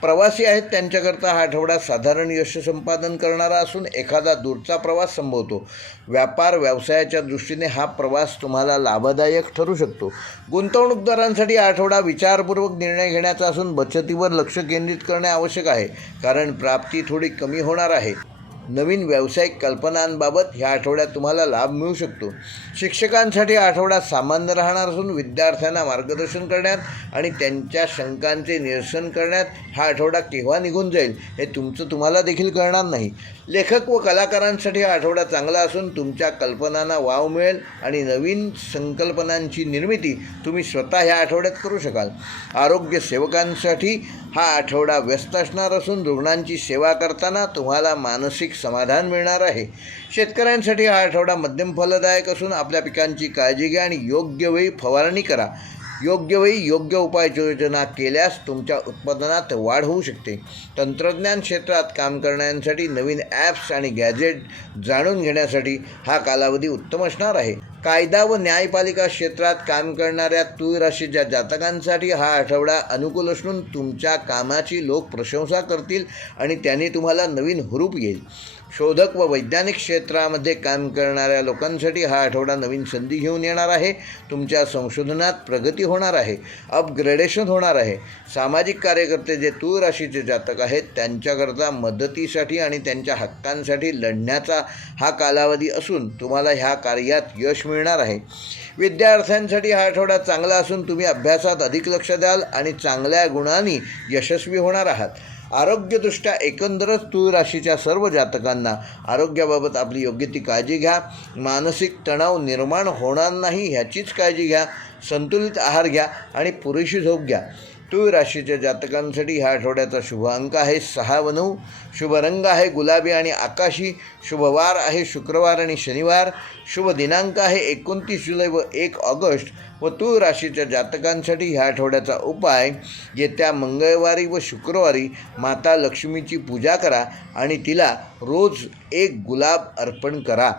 प्रवासी आहेत त्यांच्याकरता हा आठवडा साधारण यश संपादन करणारा असून एखादा दूरचा प्रवास संभवतो. व्यापार व्यवसायाच्या दृष्टीने हा प्रवास तुम्हाला लाभदायक ठरू शकतो. गुंतवणूकदारांसाठी हा आठवडा विचारपूर्वक निर्णय घेण्याचा असून बचतीवर लक्ष केंद्रित करणे आवश्यक आहे कारण प्राप्ती थोडी कमी होणार आहे. नवीन व्यावसायिक कल्पनांबाबत ह्या आठवड्यात तुम्हाला लाभ मिळू शकतो. शिक्षकांसाठी हा आठवडा सामान्य राहणार असून विद्यार्थ्यांना मार्गदर्शन करण्यात आणि त्यांच्या शंकांचे निरसन करण्यात हा आठवडा केव्हा निघून जाईल हे तुम्हाला देखील कळणार नाही. लेखक व कलाकारांसाठी हा आठवडा चांगला असून तुमच्या कल्पनांना वाव मिळेल आणि नवीन संकल्पनांची निर्मिती तुम्ही स्वतः ह्या आठवड्यात करू शकाल. आरोग्य सेवकांसाठी हा आठवडा व्यस्त असणार असून रुग्णांची सेवा करताना तुम्हाला मानसिक समाधान मिळणार आहे. शेतकऱ्यांसाठी हा आठवडा मध्यम फलदायक असून आपल्या पिकांची काळजी घ्या आणि योग्य वेळी फवारणी करा. योग्य वेळी योग्य उपाययोजना केल्यास तुमच्या उत्पादनात वाढ होऊ शकते. तंत्रज्ञान क्षेत्रात काम करणाऱ्यांसाठी नवीन ॲप्स आणि गॅजेट जाणून घेण्यासाठी हा कालावधी उत्तम असणार आहे. कायदा व न्यायपालिका क्षेत्रात काम करणाऱ्या तूळ राशीच्या जातकांसाठी हा आठवडा अनुकूल असून तुमच्या कामाची लोक प्रशंसा करतील आणि त्यांनी तुम्हाला नवीन हुरूप येईल. शोधक व वैज्ञानिक क्षेत्रामध्ये काम करणाऱ्या लोकांसाठी हा आठवडा नवीन संधी घेऊन येणार आहे. तुमच्या संशोधनात प्रगती होणार आहे, अपग्रेडेशन होणार आहे. सामाजिक कार्यकर्ते जे तूळ राशीचे जातक आहेत त्यांच्याकरता मदतीसाठी आणि त्यांच्या हक्कांसाठी लढण्याचा हा कालावधी असून तुम्हाला ह्या कार्यात यश मिळणार आहे. विद्यार्थ्यांसाठी हा आठवडा चांगला असून तुम्ही अभ्यासात अधिक लक्ष द्याल आणि चांगल्या गुणांनी यशस्वी होणार आहात. आरोग्यदृष्ट्या एकंदरच तूळ राशीच्या सर्व जातकांना आरोग्याबाबत आपली योग्य ती काळजी घ्या. मानसिक तणाव निर्माण होणार नाही ह्याचीच काळजी घ्या. संतुलित आहार घ्या आणि पुरेशी झोप घ्या. तूळ राशीच्या जातकांसाठी ह्या आठवड्याचा शुभ अंक आहे 6 व 9. शुभ रंग आहे गुलाबी आणि आकाशी. शुभ वार आहे शुक्रवार आणि शनिवार. शुभ दिनांक आहे 29 जुलै व 1 ऑगस्ट. व तूळ राशीच्या जातकांसाठी ह्या आठवड्याचा उपाय, येत्या मंगळवारी व शुक्रवारी माता लक्ष्मीची पूजा करा आणि तिला रोज 1 गुलाब अर्पण करा.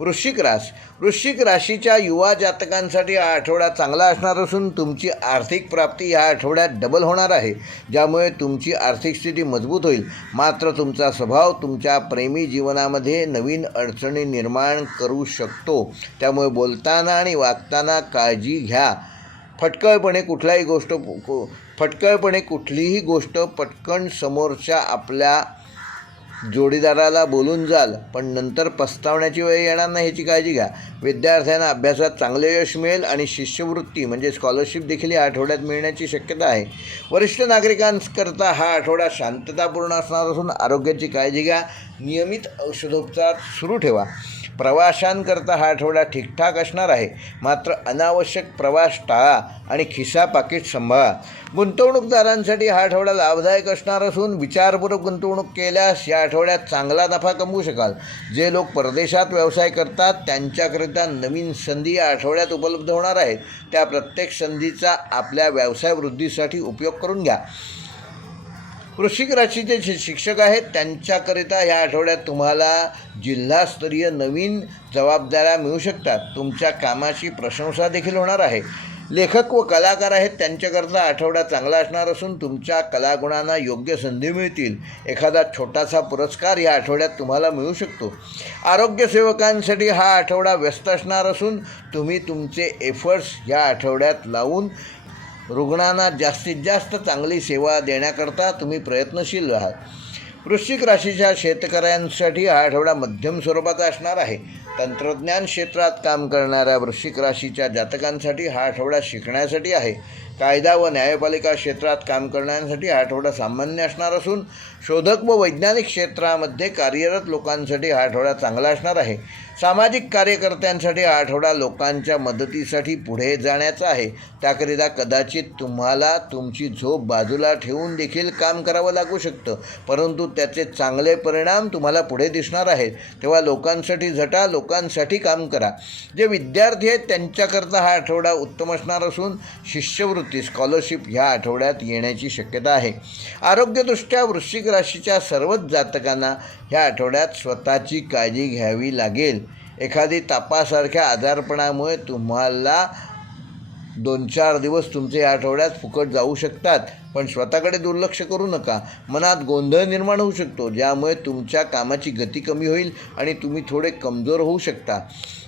वृश्चिक राशीच्या युवा जातकांसाठी हा आठवडा चांगला असणार असून तुमची आर्थिक प्राप्ती ह्या आठवड्यात डबल होणार आहे, ज्यामुळे तुमची आर्थिक स्थिती मजबूत होईल. मात्र तुमचा स्वभाव तुमच्या प्रेमी जीवनामध्ये नवीन अडचणी निर्माण करू शकतो. त्यामुळे बोलताना आणि वागताना काळजी घ्या. फटकळपणे कुठलीही गोष्ट पटकन समोरच्या आपल्या जोडीदाराला बोलून जाल, पण नंतर पस्तावण्याची वेळ येणार नाही ह्याची काळजी घ्या. विद्यार्थ्यांना अभ्यासात चांगले यश मिळेल आणि शिष्यवृत्ती म्हणजे स्कॉलरशिप देखील या आठवड्यात मिळण्याची शक्यता आहे. वरिष्ठ नागरिकांकरता हा आठवडा शांततापूर्ण असणार असून आरोग्याची काळजी घ्या. नियमित औषधोपचार सुरू ठेवा. प्रवाशांकरता हा आठवडा ठीकठाक असणार आहे, मात्र अनावश्यक प्रवास टाळा आणि खिसा पाकिट सांभाळा. गुंतवणूकदारांसाठी हा आठवडा लाभदायक असणार असून विचारपूर्वक गुंतवणूक केल्यास या आठवड्यात चांगला नफा कमवू शकाल. जे लोक परदेशात व्यवसाय करतात त्यांच्याकरिता नवीन संधी या आठवड्यात उपलब्ध होणार आहेत. त्या प्रत्येक संधीचा आपल्या व्यवसाय वृद्धीसाठी उपयोग करून घ्या. वृश्चिक राशीचे जे शिक्षक आहेत त्यांच्याकरिता या आठवड्यात तुम्हाला जिल्हास्तरीय नवीन जबाबदाऱ्या मिळू शकतात. तुमच्या कामाची प्रशंसा देखील होणार आहे. लेखक व कलाकार आहेत त्यांच्याकरता आठवडा चांगला असणार असून तुमच्या कलागुणांना योग्य संधी मिळतील. एखादा छोटासा पुरस्कार या आठवड्यात तुम्हाला मिळू शकतो. आरोग्यसेवकांसाठी हा आठवडा व्यस्त असणार असून तुम्ही तुमचे एफर्ट्स या आठवड्यात लावून रुग्णांना जास्तीत जास्त चांगली सेवा देण्याकरता तुम्ही प्रयत्नशील आहात. वृश्चिक राशीच्या शेतकऱ्यांसाठी हा आठवडा मध्यम स्वरूपाचा असणार आहे. तंत्रज्ञान क्षेत्रात काम करणाऱ्या वृश्चिक राशीच्या जातकांसाठी हा आठवडा शिकण्यासाठी आहे. कायदा व न्यायपालिका क्षेत्रात काम करण्यासाठी हा आठवडा सामान्य असणार असून शोधक व वैज्ञानिक क्षेत्रामध्ये कार्यरत लोकांसाठी हा आठवडा चांगला असणार आहे. सामाजिक कार्यकर्त्यांसाठी हा आठवडा लोकांच्या मदतीसाठी पुढे जाण्याचा आहे. त्याकरिता कदाचित तुम्हाला तुमची झोप बाजूला ठेवून देखील काम करावं लागू शकतं, परंतु त्याचे चांगले परिणाम तुम्हाला पुढे दिसणार आहेत. तेव्हा लोकांसाठी झटा, लोकांसाठी काम करा. जे विद्यार्थी आहेत त्यांच्याकरता हा आठवडा उत्तम असणार असून शिष्यवृत्ती स्कॉलरशिप ह्या आठवड्यात येण्याची शक्यता आहे. आरोग्यदृष्ट्या वृश्चिक राशीच्या सर्वच जातकांना ह्या आठवड्यात स्वतःची काळजी घ्यावी लागेल. एखादी तापासारख्या आजारपणामुळे तुम्हाला 2-4 दिवस तुमचे या आठवड्यात फुकट जाऊ शकतात, पण स्वतःकडे दुर्लक्ष करू नका. मनात गोंधळ निर्माण होऊ शकतो, ज्यामुळे तुमच्या कामाची गती कमी होईल आणि तुम्ही थोडे कमजोर होऊ शकता.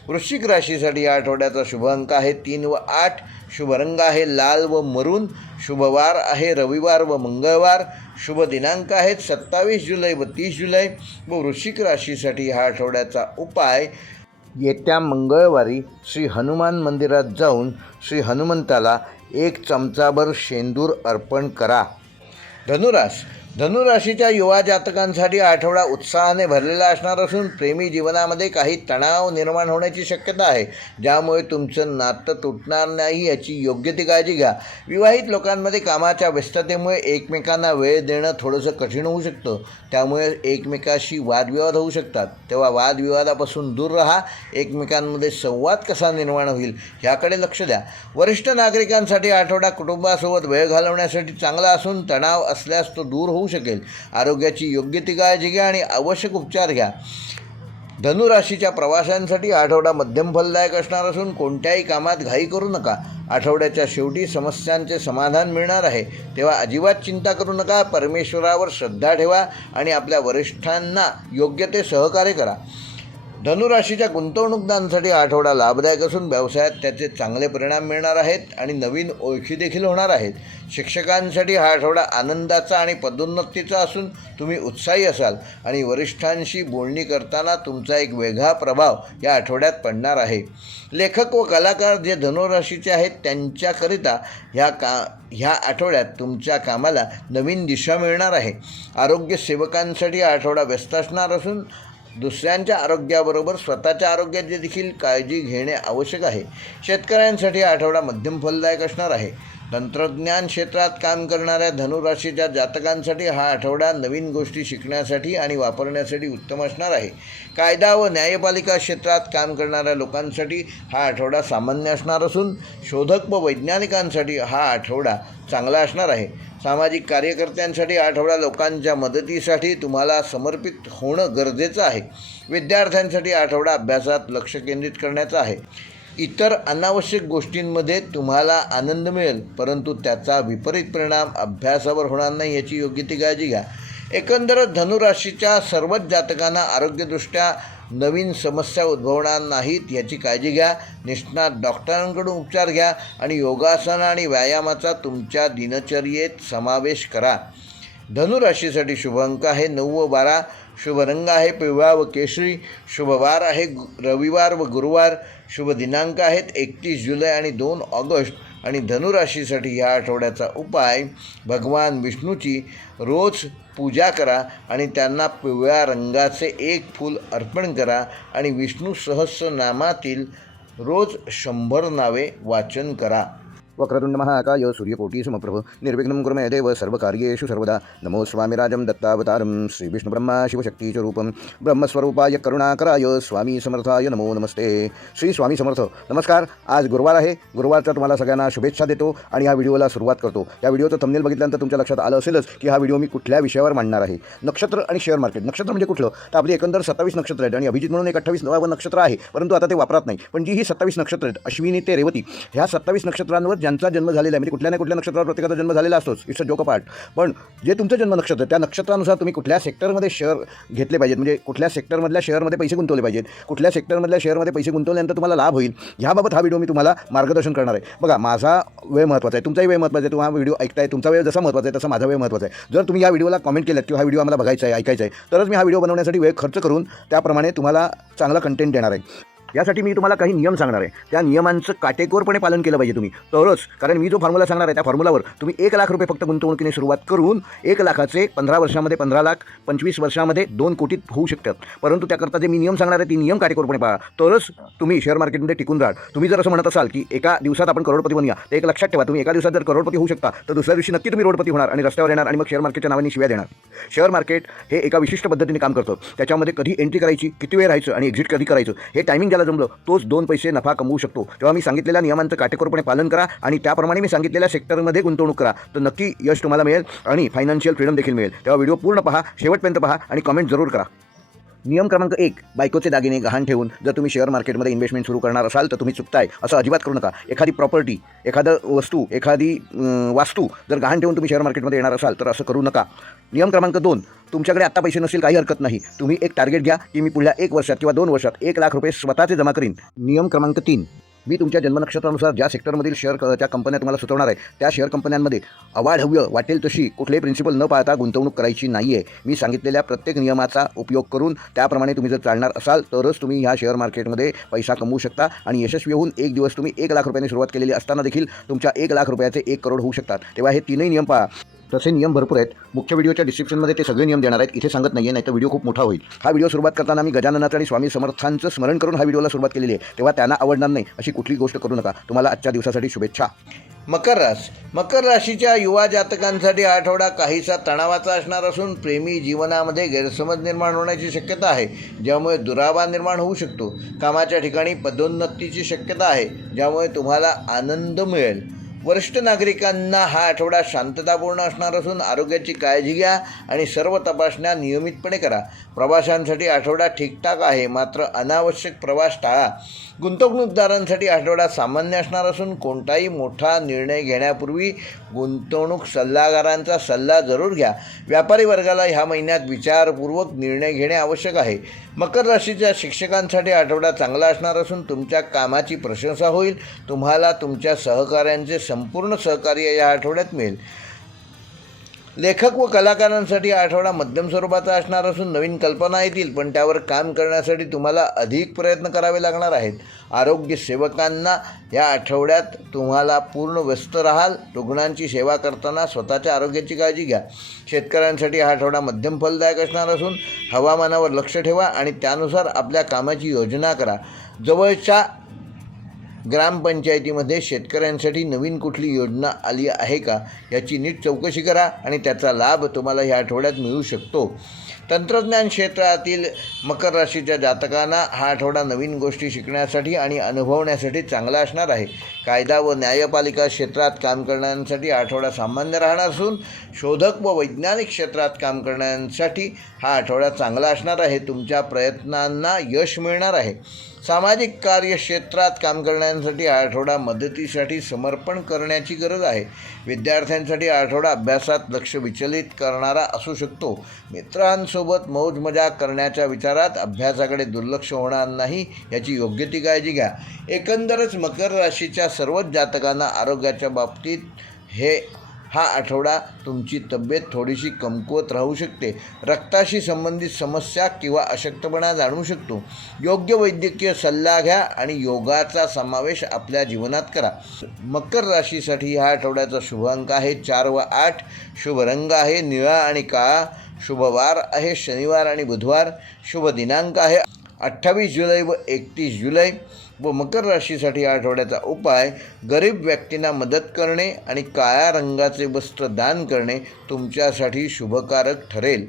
वृश्चिक राशीसाठी या आठवड्याचा शुभ अंक आहे 3 व 8. शुभ रंग आहे लाल व मरून. शुभवार आहे रविवार व मंगळवार. शुभ दिनांक आहेत 27 जुलै व 30 जुलै. व वृश्चिक राशीसाठी हा आठवड्याचा उपाय येत्या मंगळवारी श्री हनुमान मंदिरात जाऊन श्री हनुमंताला 1 चमचाभर शेंदूर अर्पण करा. धनुराशीच्या युवा जातकांसाठी आठवडा उत्साहाने भरलेला असणार असून प्रेमी जीवनामध्ये काही तणाव निर्माण होण्याची शक्यता आहे, ज्यामुळे तुमचं नातं तुटणार नाही याची योग्य ती काळजी घ्या. विवाहित लोकांमध्ये कामाच्या व्यस्ततेमुळे एकमेकांना वेळ देणं थोडंसं कठीण होऊ शकतं, त्यामुळे एकमेकाशी वादविवाद होऊ शकतात. तेव्हा वादविवादापासून दूर राहा. एकमेकांमध्ये संवाद कसा निर्माण होईल ह्याकडे लक्ष द्या. वरिष्ठ नागरिकांसाठी आठवडा कुटुंबासोबत वेळ घालवण्यासाठी चांगला असून तणाव असल्यास तो दूर होऊ शकेल. आरोग्याची योग्य ती काळजी घ्या आणि आवश्यक उपचार घ्या. धनुराशीच्या प्रवाशांसाठी आठवडा मध्यम फलदायक असणार असून कोणत्याही कामात घाई करू नका. आठवड्याच्या शेवटी समस्यांचे समाधान मिळणार आहे, तेव्हा अजिबात चिंता करू नका. परमेश्वरावर श्रद्धा ठेवा आणि आपल्या वरिष्ठांना योग्य ते सहकार्य करा. धनुराशीच्या गुंतवणूकदारांसाठी आठवडा लाभदायक असून व्यवसायात त्याचे चांगले परिणाम मिळणार आहेत आणि नवीन ओळखी देखील होणार आहेत. शिक्षकांसाठी हा आठवडा आनंदाचा आणि पदोन्नतीचा असून तुम्ही उत्साही असाल आणि वरिष्ठांशी बोलणी करताना तुमचा एक वेगळा प्रभाव या आठवड्यात पडणार आहे. लेखक व कलाकार जे धनुराशीचे आहेत त्यांच्याकरिता ह्या आठवड्यात तुमच्या कामाला नवीन दिशा मिळणार आहे. आरोग्य सेवकांसाठी हा आठवडा व्यस्त असणार असून दुसऱ्यांच्या आरोग्याबरोबर स्वतःच्या आरोग्याची देखील काळजी घेणे आवश्यक आहे. शेतकऱ्यांसाठी आठवडा मध्यम फलदायक असणार आहे. तंत्रज्ञान क्षेत्रात काम करणाऱ्या धनुराशीच्या जातकांसाठी हा आठवडा नवीन गोष्टी शिकण्यासाठी आणि वापरण्यासाठी उत्तम असणार आहे. कायदा व न्यायपालिका क्षेत्रात काम करणाऱ्या लोकांसाठी हा आठवडा सामान्य असणार असून शोधक व वैज्ञानिकांसाठी हा आठवडा चांगला असणार आहे. सामाजिक कार्यकर्त्यांसाठी आठवडा लोकांच्या मदतीसाठी तुम्हाला समर्पित होणं गरजेचं आहे. विद्यार्थ्यांसाठी आठवडा अभ्यासात लक्ष केंद्रित करण्याचा आहे. इतर अनावश्यक गोष्टींमध्ये तुम्हाला आनंद मिळेल, परंतु त्याचा विपरीत परिणाम अभ्यासावर होणार नाही याची योग्य ती काळजी घ्या. एकंदरच धनुराशीच्या सर्वच जातकांना आरोग्यदृष्ट्या नवीन समस्या उद्भवणार नाहीत याची काळजी घ्या. निष्णात डॉक्टरांकडून उपचार घ्या आणि योगासन आणि व्यायामाचा तुमच्या दिनचर्येत समावेश करा. धनुराशीसाठी शुभ अंक आहे 9 व 12. शुभ रंग आहे पिवळा व केशरी. शुभवार आहे रविवार व गुरुवार. शुभ दिनांक आहेत 31 जुलै आणि 2 ऑगस्ट. आणि धनुराशीसाठी या आठवड्याचा उपाय भगवान विष्णूची रोज पूजा करा आणि त्यांना पिवळ्या रंगाचे 1 फूल अर्पण करा आणि विष्णू सहस्रनामातील रोज 100 नावे वाचन करा. वक्रतुंड महाकाय सूर्यकोटी समप्रभ निर्विघ्नं कुरु मे देव सर्वकार्येषु सर्वदा. नमो स्वामिराजं दत्तावतारं श्री विष्णुब्रह्मा शिवशक्तीस्वरूपं ब्रह्मस्वरूपाय करुणाकराय स्वामी समर्थाय नमो नमस्ते. श्री स्वामी समर्थ. नमस्कार. आज गुरुवार आहे. गुरुवारच्या तुम्हाला सगळ्यांना शुभेच्छा देतो आणि ह्या व्हिडिओला सुरुवात करतो. या व्हिडिओचं थंबनेल बघितल्यानंतर तुमच्या लक्षात आलं असेलच की हा व्हिडिओ मी कुठल्या विषयावर मांडणार आहे. नक्षत्र आणि शेअर मार्केट. नक्षत्र म्हणजे कुठलं तर आपली एकंदर 27 नक्षत्र आहेत आणि अभिजित म्हणून एक 28 नक्षत्र आहे, परंतु आता ते वापरात नाही. पण जी ही 27 नक्षत्र आहेत अश्विनी ते रेवती ह्या 27 नक्षत्रांवर ज्यांचा जन्म झालेला आहे, म्हणजे कुठल्या ना कुठल्या नक्षत्रावर प्रत्येकाचा जन्म झालेला असतोच. It's a joke part. पण जे तुमचं जन्म नक्षत्र त्या नक्षत्रानुसार तुम्ही कुठल्या सेक्टरमध्ये शेअर घेतले पाहिजेत, म्हणजे कुठल्या सेक्टरमधल्या शेअरमध्ये पैसे गुंतवले पाहिजेत, कुठल्या सेक्टरमधल्या शेअरमध्ये पैसे गुंतवल्यानंतर तुम्हाला लाभ होईल ह्याबाबत हा व्हिडिओ मी तुम्हाला मार्गदर्शन करणार आहे. बघा, माझा वेळ महत्त्वाचा आहे, तुमचाही वेळ महत्त्वाचा आहे. तुम्ही हा व्हिडिओ ऐकताय, तुमचा वेळ जसा महत्त्वाचा आहे तसा माझा वेळ महत्त्वाचा आहे. जर तुम्ही या व्हिडिओला कमेंट केलं किंवा हा व्हिडिओ आम्हाला बघायचा आहे, ऐकायचा आहे, तरच मी हा व्हिडिओ बनवण्यासाठी वेळ खर्च करून त्याप्रमाणे तुम्हाला चांगला कंटेंट देणार आहे. यासाठी मी तुम्हाला काही नियम सांगणार आहे. त्या नियमांचं काटेकोरपणे पालन केलं पाहिजे तुम्ही, तरच. कारण मी जो फॉर्म्युला सांगणार आहे त्या फॉर्म्युलावर तुम्ही 1 लाख रुपये फक्त गुंतवणुकीने सुरुवात करून 1 लाखाचे 15 वर्षामध्ये 15 लाख, 25 वर्षामध्ये 2 कोटीत होऊ शकतात. परंतु त्याकरता जे मी नियम सांगणार आहे ती नियम काटेकोरपणे पहा, तरच तुम्ही शेअर मार्केटमध्ये टिकून राहाल. तुम्ही जर असं म्हणत असाल की एका दिवसात आपण करोडपती बनूया, तर एक लक्षात ठेवा, तुम्ही एका दिवसात जर करोडपती होऊ शकता तर दुसऱ्या दिवशी नक्की तुम्ही रोडपती होणार आणि रस्त्यावर येणार आणि मग शेअर मार्केटच्या नावाने शिव्या देणार. शेअर मार्केट हे एका विशिष्ट पद्धतीने काम करतं. त्याच्यामध्ये कधी एंट्री करायची, किती वेळ राहायचं आणि एक्झिट कधी करायचं, हे टायमिंग ज्याला जमलं तोच 2 पैसे नफा कमवू शकतो. तेव्हा मी सांगितलेल्या नियमांचं काटेकोरपणे पालन करा आणि त्याप्रमाणे मी सांगितलेल्या सेक्टरमध्ये गुंतवणूक करा, तर नक्की यश तुम्हाला मिळेल आणि फायनान्शियल फ्रीडम देखील मिळेल. तेव्हा व्हिडिओ पूर्ण पहा, शेवटपर्यंत पहा आणि कमेंट जरूर करा. नियम क्रमांक 1, बायकोचे दागिने गहाण ठेवून जर तुम्ही शेअर मार्केटमध्ये इन्व्हेस्टमेंट सुरू करणार असाल तर तुम्ही चुकताय. असं अजिबात करू नका. एखादी प्रॉपर्टी, एखादं वस्तू, एखादी वास्तू जर गहाण ठेवून तुम्ही शेअर मार्केटमध्ये येणार असाल तर असं करू नका. नियम क्रमांक 2, तुमच्याकडे आत्ता पैसे नसतील काही हरकत नाही. तुम्ही एक टार्गेट घ्या की मी पुढल्या 1 वर्षात किंवा 2 वर्षात 1 लाख रुपये स्वतःचे जमा करीन. नियम क्रमांक 3, मी तुमच्या जन्मनक्षत्रानुसार ज्या सेक्टरमधील त्या कंपन्या तुम्हाला सुचवणार आहे त्या शेअर कंपन्यांमध्ये अवाढव्य वाटेल तशी कुठलेही प्रिन्सिपल न पाळता गुंतवणूक करायची नाही आहे. मी सांगितलेल्या प्रत्येक नियमाचा उपयोग करून त्याप्रमाणे तुम्ही जर चालणार असाल तरच तुम्ही ह्या शेअर मार्केटमध्ये पैसा कमवू शकता आणि यशस्वी होऊन एक दिवस तुम्ही 1 लाख रुपयांनी सुरुवात केलेली असताना देखील तुमच्या 1 लाख रुपयाचे 1 करोड होऊ शकतात. तेव्हा हे 3ही नियम पहा. तसे नियम भरपूर आहेत. मुख्य व्हिडिओच्या डिस्क्रिप्शनमध्ये ते सगळे नियम देणार आहेत. इथे सांगत नाही आहे, नाही तर व्हिडिओ खूप मोठा होईल. हा व्हिडिओ सुरुवात करताना मी गजाननाचं आणि स्वामी समर्थांचं स्मरण करून हा व्हिडिओला सुरुवात केलेली आहे. तेव्हा त्यांना आवडणार नाही अशी कुठली गोष्ट करू नका. तुम्हाला आजच्या दिवसासाठी शुभेच्छा. मकर राशीच्या युवा जातकांसाठी हा आठवडा काहीसा तणावाचा असणार असून प्रेमी जीवनामध्ये गैरसमज निर्माण होण्याची शक्यता आहे, ज्यामुळे दुरावा निर्माण होऊ शकतो. कामाच्या ठिकाणी पदोन्नतीची शक्यता आहे, ज्यामुळे तुम्हाला आनंद मिळेल. वरिष्ठ नागरिकांना हा आठवडा शांततापूर्ण असणार असून आरोग्याची काळजी घ्या आणि सर्व तपासण्या नियमितपणे करा. प्रवाशांसाठी आठवडा ठीकठाक आहे, मात्र अनावश्यक प्रवास टाळा. गुंतवणूकदारांसाठी आठवडा सामान्य असणार असून कोणताही मोठा निर्णय घेण्यापूर्वी गुंतवणूक सल्लागारांचा सल्ला जरूर घ्या. व्यापारी वर्गाला ह्या महिन्यात विचारपूर्वक निर्णय घेणे आवश्यक आहे. मकर राशीच्या शिक्षकांसाठी आठवडा चांगला असणार असून तुमच्या कामाची प्रशंसा होईल. तुम्हाला तुमच्या सहकाऱ्यांचे संपूर्ण सहकार्य या आठवड्यात मिळेल. लेखक व कलाकारांसाठी आठवडा मध्यम स्वरूपाचा असणार असून नवीन कल्पना येतील, पण त्यावर काम करण्यासाठी तुम्हाला अधिक प्रयत्न करावे लागणार आहेत. आरोग्य सेवकांना या आठवड्यात तुम्हाला पूर्ण व्यस्त राहाल. रुग्णांची सेवा करताना स्वतःच्या आरोग्याची काळजी घ्या. शेतकऱ्यांसाठी हा आठवडा मध्यम फलदायक असणार असून हवामानावर लक्ष ठेवा आणि त्यानुसार आपल्या कामाची योजना करा. जवळच्या ग्रामपंचायतीमध्ये शेतकऱ्यांसाठी नवीन कुठली योजना आली आहे का याची नीट चौकशी करा आणि त्याचा लाभ तुम्हाला ह्या आठवड्यात मिळू शकतो. तंत्रज्ञान क्षेत्रातील मकर राशीच्या जातकांना हा आठवडा नवीन गोष्टी शिकण्यासाठी आणि अनुभवण्यासाठी चांगला असणार आहे. कायदा व न्यायपालिका क्षेत्रात काम करण्यासाठी हा आठवडा सामान्य राहणार असून शोधक व वैज्ञानिक क्षेत्रात काम करण्यासाठी हा आठवडा चांगला असणार आहे. तुमच्या प्रयत्नांना यश मिळणार आहे. सामाजिक कार्यक्षेत्रात काम करण्यासाठी हा आठवडा मदतीसाठी समर्पण करण्याची गरज आहे. विद्यार्थ्यांसाठी हा आठवडा अभ्यासात लक्ष विचलित करणारा असू शकतो. मित्रांसोबत मौज मजा करण्याच्या विचारात अभ्यासाकडे दुर्लक्ष होणार नाही याची योग्य ती काळजी घ्या. एकंदरच मकर राशीच्या सर्वच जातकांना आरोग्याच्या बाबतीत हा आठवडा तुमची तब्येत थोडीशी कमकुवत राहू शकते. रक्ताशी संबंधित समस्या किंवा अशक्तपणा जाणवू शकतो. योग्य वैद्यकीय सल्ला घ्या आणि योगाचा समावेश आपल्या जीवनात करा. मकर राशीसाठी ह्या आठवड्याचा शुभ अंक आहे 4 व 8. शुभ रंग आहे निळा आणि काळा. शुभ वार आहे शनिवार आणि बुधवार. शुभ दिनांक आहे 28 जुलै व 31 जुलै. व मकर राशीसाठी या आठवड्याचा उपाय गरीब व्यक्तींना मदत करणे आणि काळ्या रंगाचे वस्त्र दान करणे तुमच्यासाठी शुभकारक ठरेल.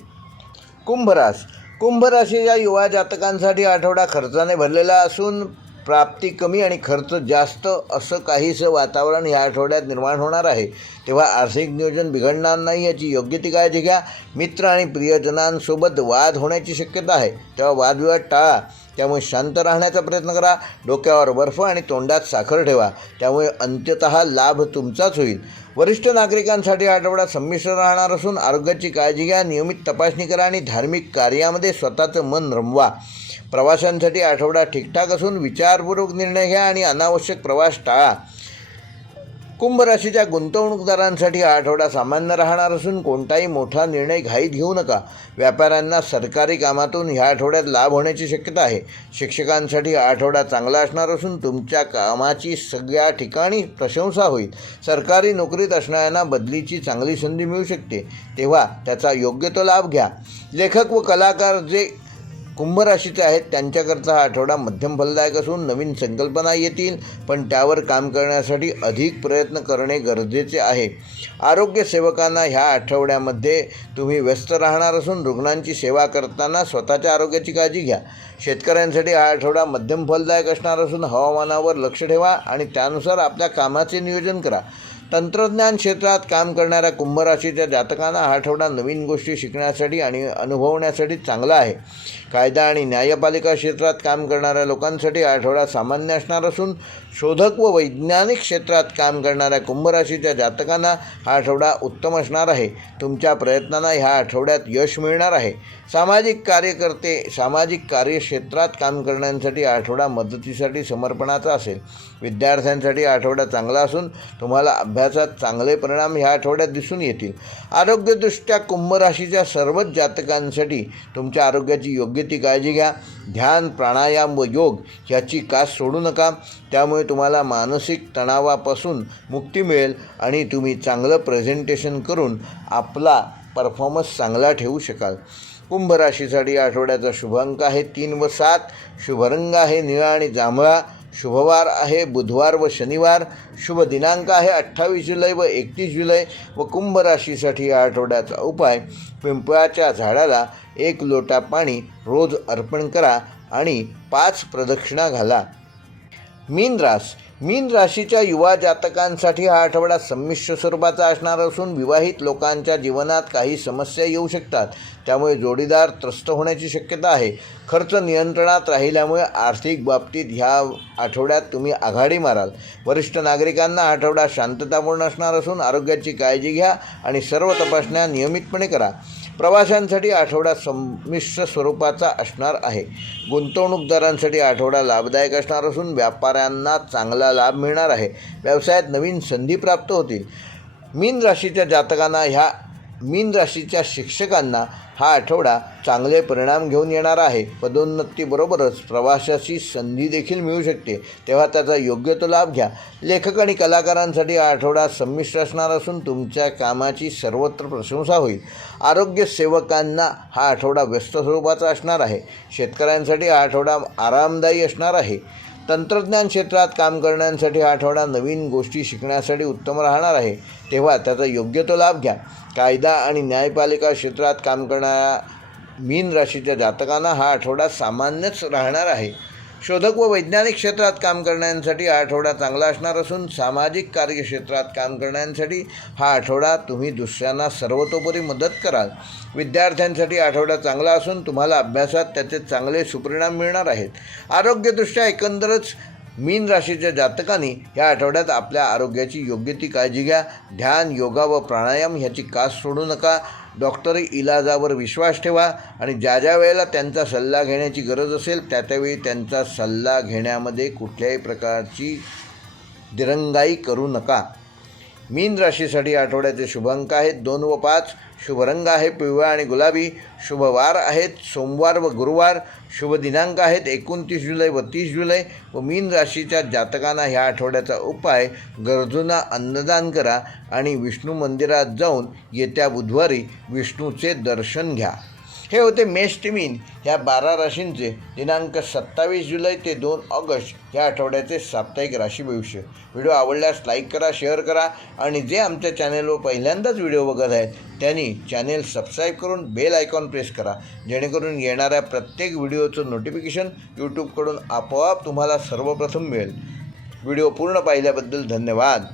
कुंभ राशीच्या युवा जातकांसाठी आठवडा खर्चाने भरलेला असून प्राप्ती कमी आणि खर्च जास्त असं काहीसं वातावरण या आठवड्यात निर्माण होणार आहे. तेव्हा आर्थिक नियोजन बिघडणार नाही याची योग्य ती काळजी घ्या. मित्र आणि प्रियजनांसोबत वाद होण्याची शक्यता आहे, तेव्हा वादविवाद टाळा. त्यामुळे शांत राहण्याचा प्रयत्न करा. डोक्यावर बर्फ आणि तोंडात साखर ठेवा, त्यामुळे अंत्यतः लाभ तुमचाच होईल. वरिष्ठ नागरिकांसाठी आठवडा संमिश्र राहणार असून आरोग्याची काळजी घ्या. नियमित तपासणी करा आणि धार्मिक कार्यामध्ये स्वतःचं मन रमवा. प्रवाशांसाठी आठवडा ठीकठाक असून विचारपूर्वक निर्णय घ्या आणि अनावश्यक प्रवास टाळा. कुंभ राशीच्या गुंतवणूकदारांसाठी हा आठवडा सामान्य राहणार असून कोणताही मोठा निर्णय घाईत घेऊ नका. व्यापाऱ्यांना सरकारी कामातून ह्या आठवड्यात लाभ होण्याची शक्यता आहे. शिक्षकांसाठी हा आठवडा चांगला असणार असून तुमच्या कामाची सगळ्या ठिकाणी प्रशंसा होईल. सरकारी नोकरीत असणाऱ्यांना बदलीची चांगली संधी मिळू शकते, तेव्हा त्याचा योग्य तो लाभ घ्या. लेखक व कलाकार जे कुंभ राशीचे आहेत त्यांच्याकरता हा आठवडा मध्यम फलदायक असून नवीन संकल्पना येतील, पण त्यावर काम करण्यासाठी अधिक प्रयत्न करणे गरजेचे आहे. आरोग्य सेवकांना ह्या आठवड्यामध्ये तुम्ही व्यस्त राहणार असून रुग्णांची सेवा करताना स्वतःच्या आरोग्याची काळजी घ्या. शेतकऱ्यांसाठी हा आठवडा मध्यम फलदायक असणार असून हवामानावर लक्ष ठेवा आणि त्यानुसार आपल्या कामाचे नियोजन करा. तंत्रज्ञान क्षेत्रात काम करणाऱ्या कुंभ राशीच्या जातकांना हा आठवडा नवीन गोष्टी शिकण्यासाठी आणि अनुभवण्यासाठी चांगला आहे. कायदा आणि न्यायपालिका क्षेत्रात काम करणाऱ्या लोकांसाठी हा आठवडा सामान्य असणार असून शोधक व वैज्ञानिक क्षेत्रात काम करणाऱ्या कुंभ राशीच्या जातकांना हा आठवडा उत्तम असणार आहे. तुमच्या प्रयत्नांना ह्या आठवड्यात यश मिळणार आहे. सामाजिक कार्यकर्ते सामाजिक कार्यक्षेत्रात काम करण्यासाठी हा आठवडा मदतीसाठी समर्पणाचा असेल. विद्यार्थ्यांसाठी हा आठवडा चांगला असून तुम्हाला अभ्यासात चांगले परिणाम ह्या आठवड्यात दिसून येतील. आरोग्यदृष्ट्या कुंभ राशीच्या सर्वच जातकांसाठी तुमच्या आरोग्याची योग्य ती काळजी घ्या. ध्यान, प्राणायाम व योग ह्याची कास सोडू नका. त्यामुळे तुम्हाला मानसिक तणावापासून मुक्ती मिळेल आणि तुम्ही चांगलं प्रेझेंटेशन करून आपला परफॉर्मन्स चांगला ठेवू शकाल. कुंभ राशीसाठी आठवड्याचा शुभ अंक आहे 3 व 7. शुभ रंग आहे निळा आणि जांभळा. शुभवार आहे बुधवार व शनिवार. शुभ दिनांक आहे 28 जुलै व 31 जुलै. व कुंभ राशीसाठी या आठवड्याचा उपाय, पिंपळाच्या झाडाला 1 लोटा पाणी रोज अर्पण करा आणि 5 प्रदक्षिणा घाला. मीन राशीच्या युवा जातकांसाठी हा आठवडा संमिश्र स्वरूपाचा असणार असून विवाहित लोकांच्या जीवनात काही समस्या येऊ शकतात. त्यामुळे जोडीदार त्रस्त होण्याची शक्यता आहे. खर्च नियंत्रणात राहिल्यामुळे आर्थिक बाबतीत ह्या आठवड्यात तुम्ही आघाडी माराल. वरिष्ठ नागरिकांना हा आठवडा शांततापूर्ण असणार असून आरोग्याची काळजी घ्या आणि सर्व तपासण्या नियमितपणे करा. प्रवाशांसाठी आठवडा संमिश्र स्वरूपाचा असणार आहे. गुंतवणूकदारांसाठी आठवडा लाभदायक असणार असून व्यापाऱ्यांना चांगला लाभ मिळणार आहे. व्यवसायात नवीन संधी प्राप्त होतील. मीन राशीच्या शिक्षकांना हा आठवडा चांगले परिणाम घेऊन येणार आहे. पदोन्नतीबरोबरच प्रवासाची संधी देखील मिळू शकते, तेव्हा त्याचा योग्य तो लाभ घ्या. लेखक आणि कलाकारांसाठी हा आठवडा संमिश्र असणार असून तुमच्या कामाची सर्वत्र प्रशंसा होईल. आरोग्य सेवकांना हा आठवडा व्यस्त स्वरूपाचा असणार आहे. शेतकऱ्यांसाठी हा आठवडा आरामदायी असणार आहे. तंत्रज्ञान क्षेत्रात काम करण्यासाठी हा आठवडा नवीन गोष्टी शिकण्यासाठी उत्तम राहणार आहे, तेव्हा त्याचा योग्य तो लाभ घ्या. कायदा आणि न्यायपालिका क्षेत्रात काम करणाऱ्या मीन राशीच्या जातकांना हा आठवडा सामान्यच राहणार आहे. शोधक व वैज्ञानिक क्षेत्रात काम करण्यासाठी हा आठवडा चांगला असणार असून सामाजिक कार्यक्षेत्रात काम करण्यासाठी हा आठवडा तुम्ही दुसऱ्यांना सर्वतोपरी मदत कराल. विद्यार्थ्यांसाठी आठवडा चांगला असून तुम्हाला अभ्यासात त्याचे चांगले सुपरिणाम मिळणार आहेत. आरोग्यदृष्ट्या एकंदरच मीन राशीच्या जातकांनी या आठवड्यात आपल्या आरोग्याची योग्य ती काळजी घ्या. ध्यान, योगा व प्राणायाम ह्याची कास सोडू नका. डॉक्टरी इलाजावर विश्वास ठेवा आणि ज्या ज्या वेळेला त्यांचा सल्ला घेण्याची गरज असेल त्यावेळी त्यांचा सल्ला घेण्यामध्ये कुठल्याही प्रकारची दिरंगाई करू नका. मीन राशीसाठी आठवड्याचे शुभ अंक आहेत 2 व 5. शुभ रंग आहे पिवळा आणि गुलाबी. शुभ वार आहेत सोमवार व गुरुवार. शुभ दिनांक आहेत 29 जुलै व 30 जुलै. व मीन राशीच्या जातकांना ह्या आठवड्याचा उपाय, गरजूंना अन्नदान करा आणि विष्णू मंदिरात जाऊन येत्या बुधवारी विष्णूचे दर्शन घ्या. हे होते मेष ते मीन ह्या 12 राशींचे दिनांक 27 जुलै ते 2 ऑगस्ट या आठवड्याचे साप्ताहिक राशी भविष्य. व्हिडिओ आवडल्यास लाईक करा, शेअर करा आणि जे आमच्या चॅनेलवर पहिल्यांदाच व्हिडिओ बघत आहेत त्यांनी चॅनेल सबस्क्राईब करून बेल आयकॉन प्रेस करा, जेणेकरून येणाऱ्या प्रत्येक व्हिडिओचं नोटिफिकेशन यूट्यूबकडून आपोआप तुम्हाला सर्वप्रथम मिळेल. व्हिडिओ पूर्ण पाहिल्याबद्दल धन्यवाद.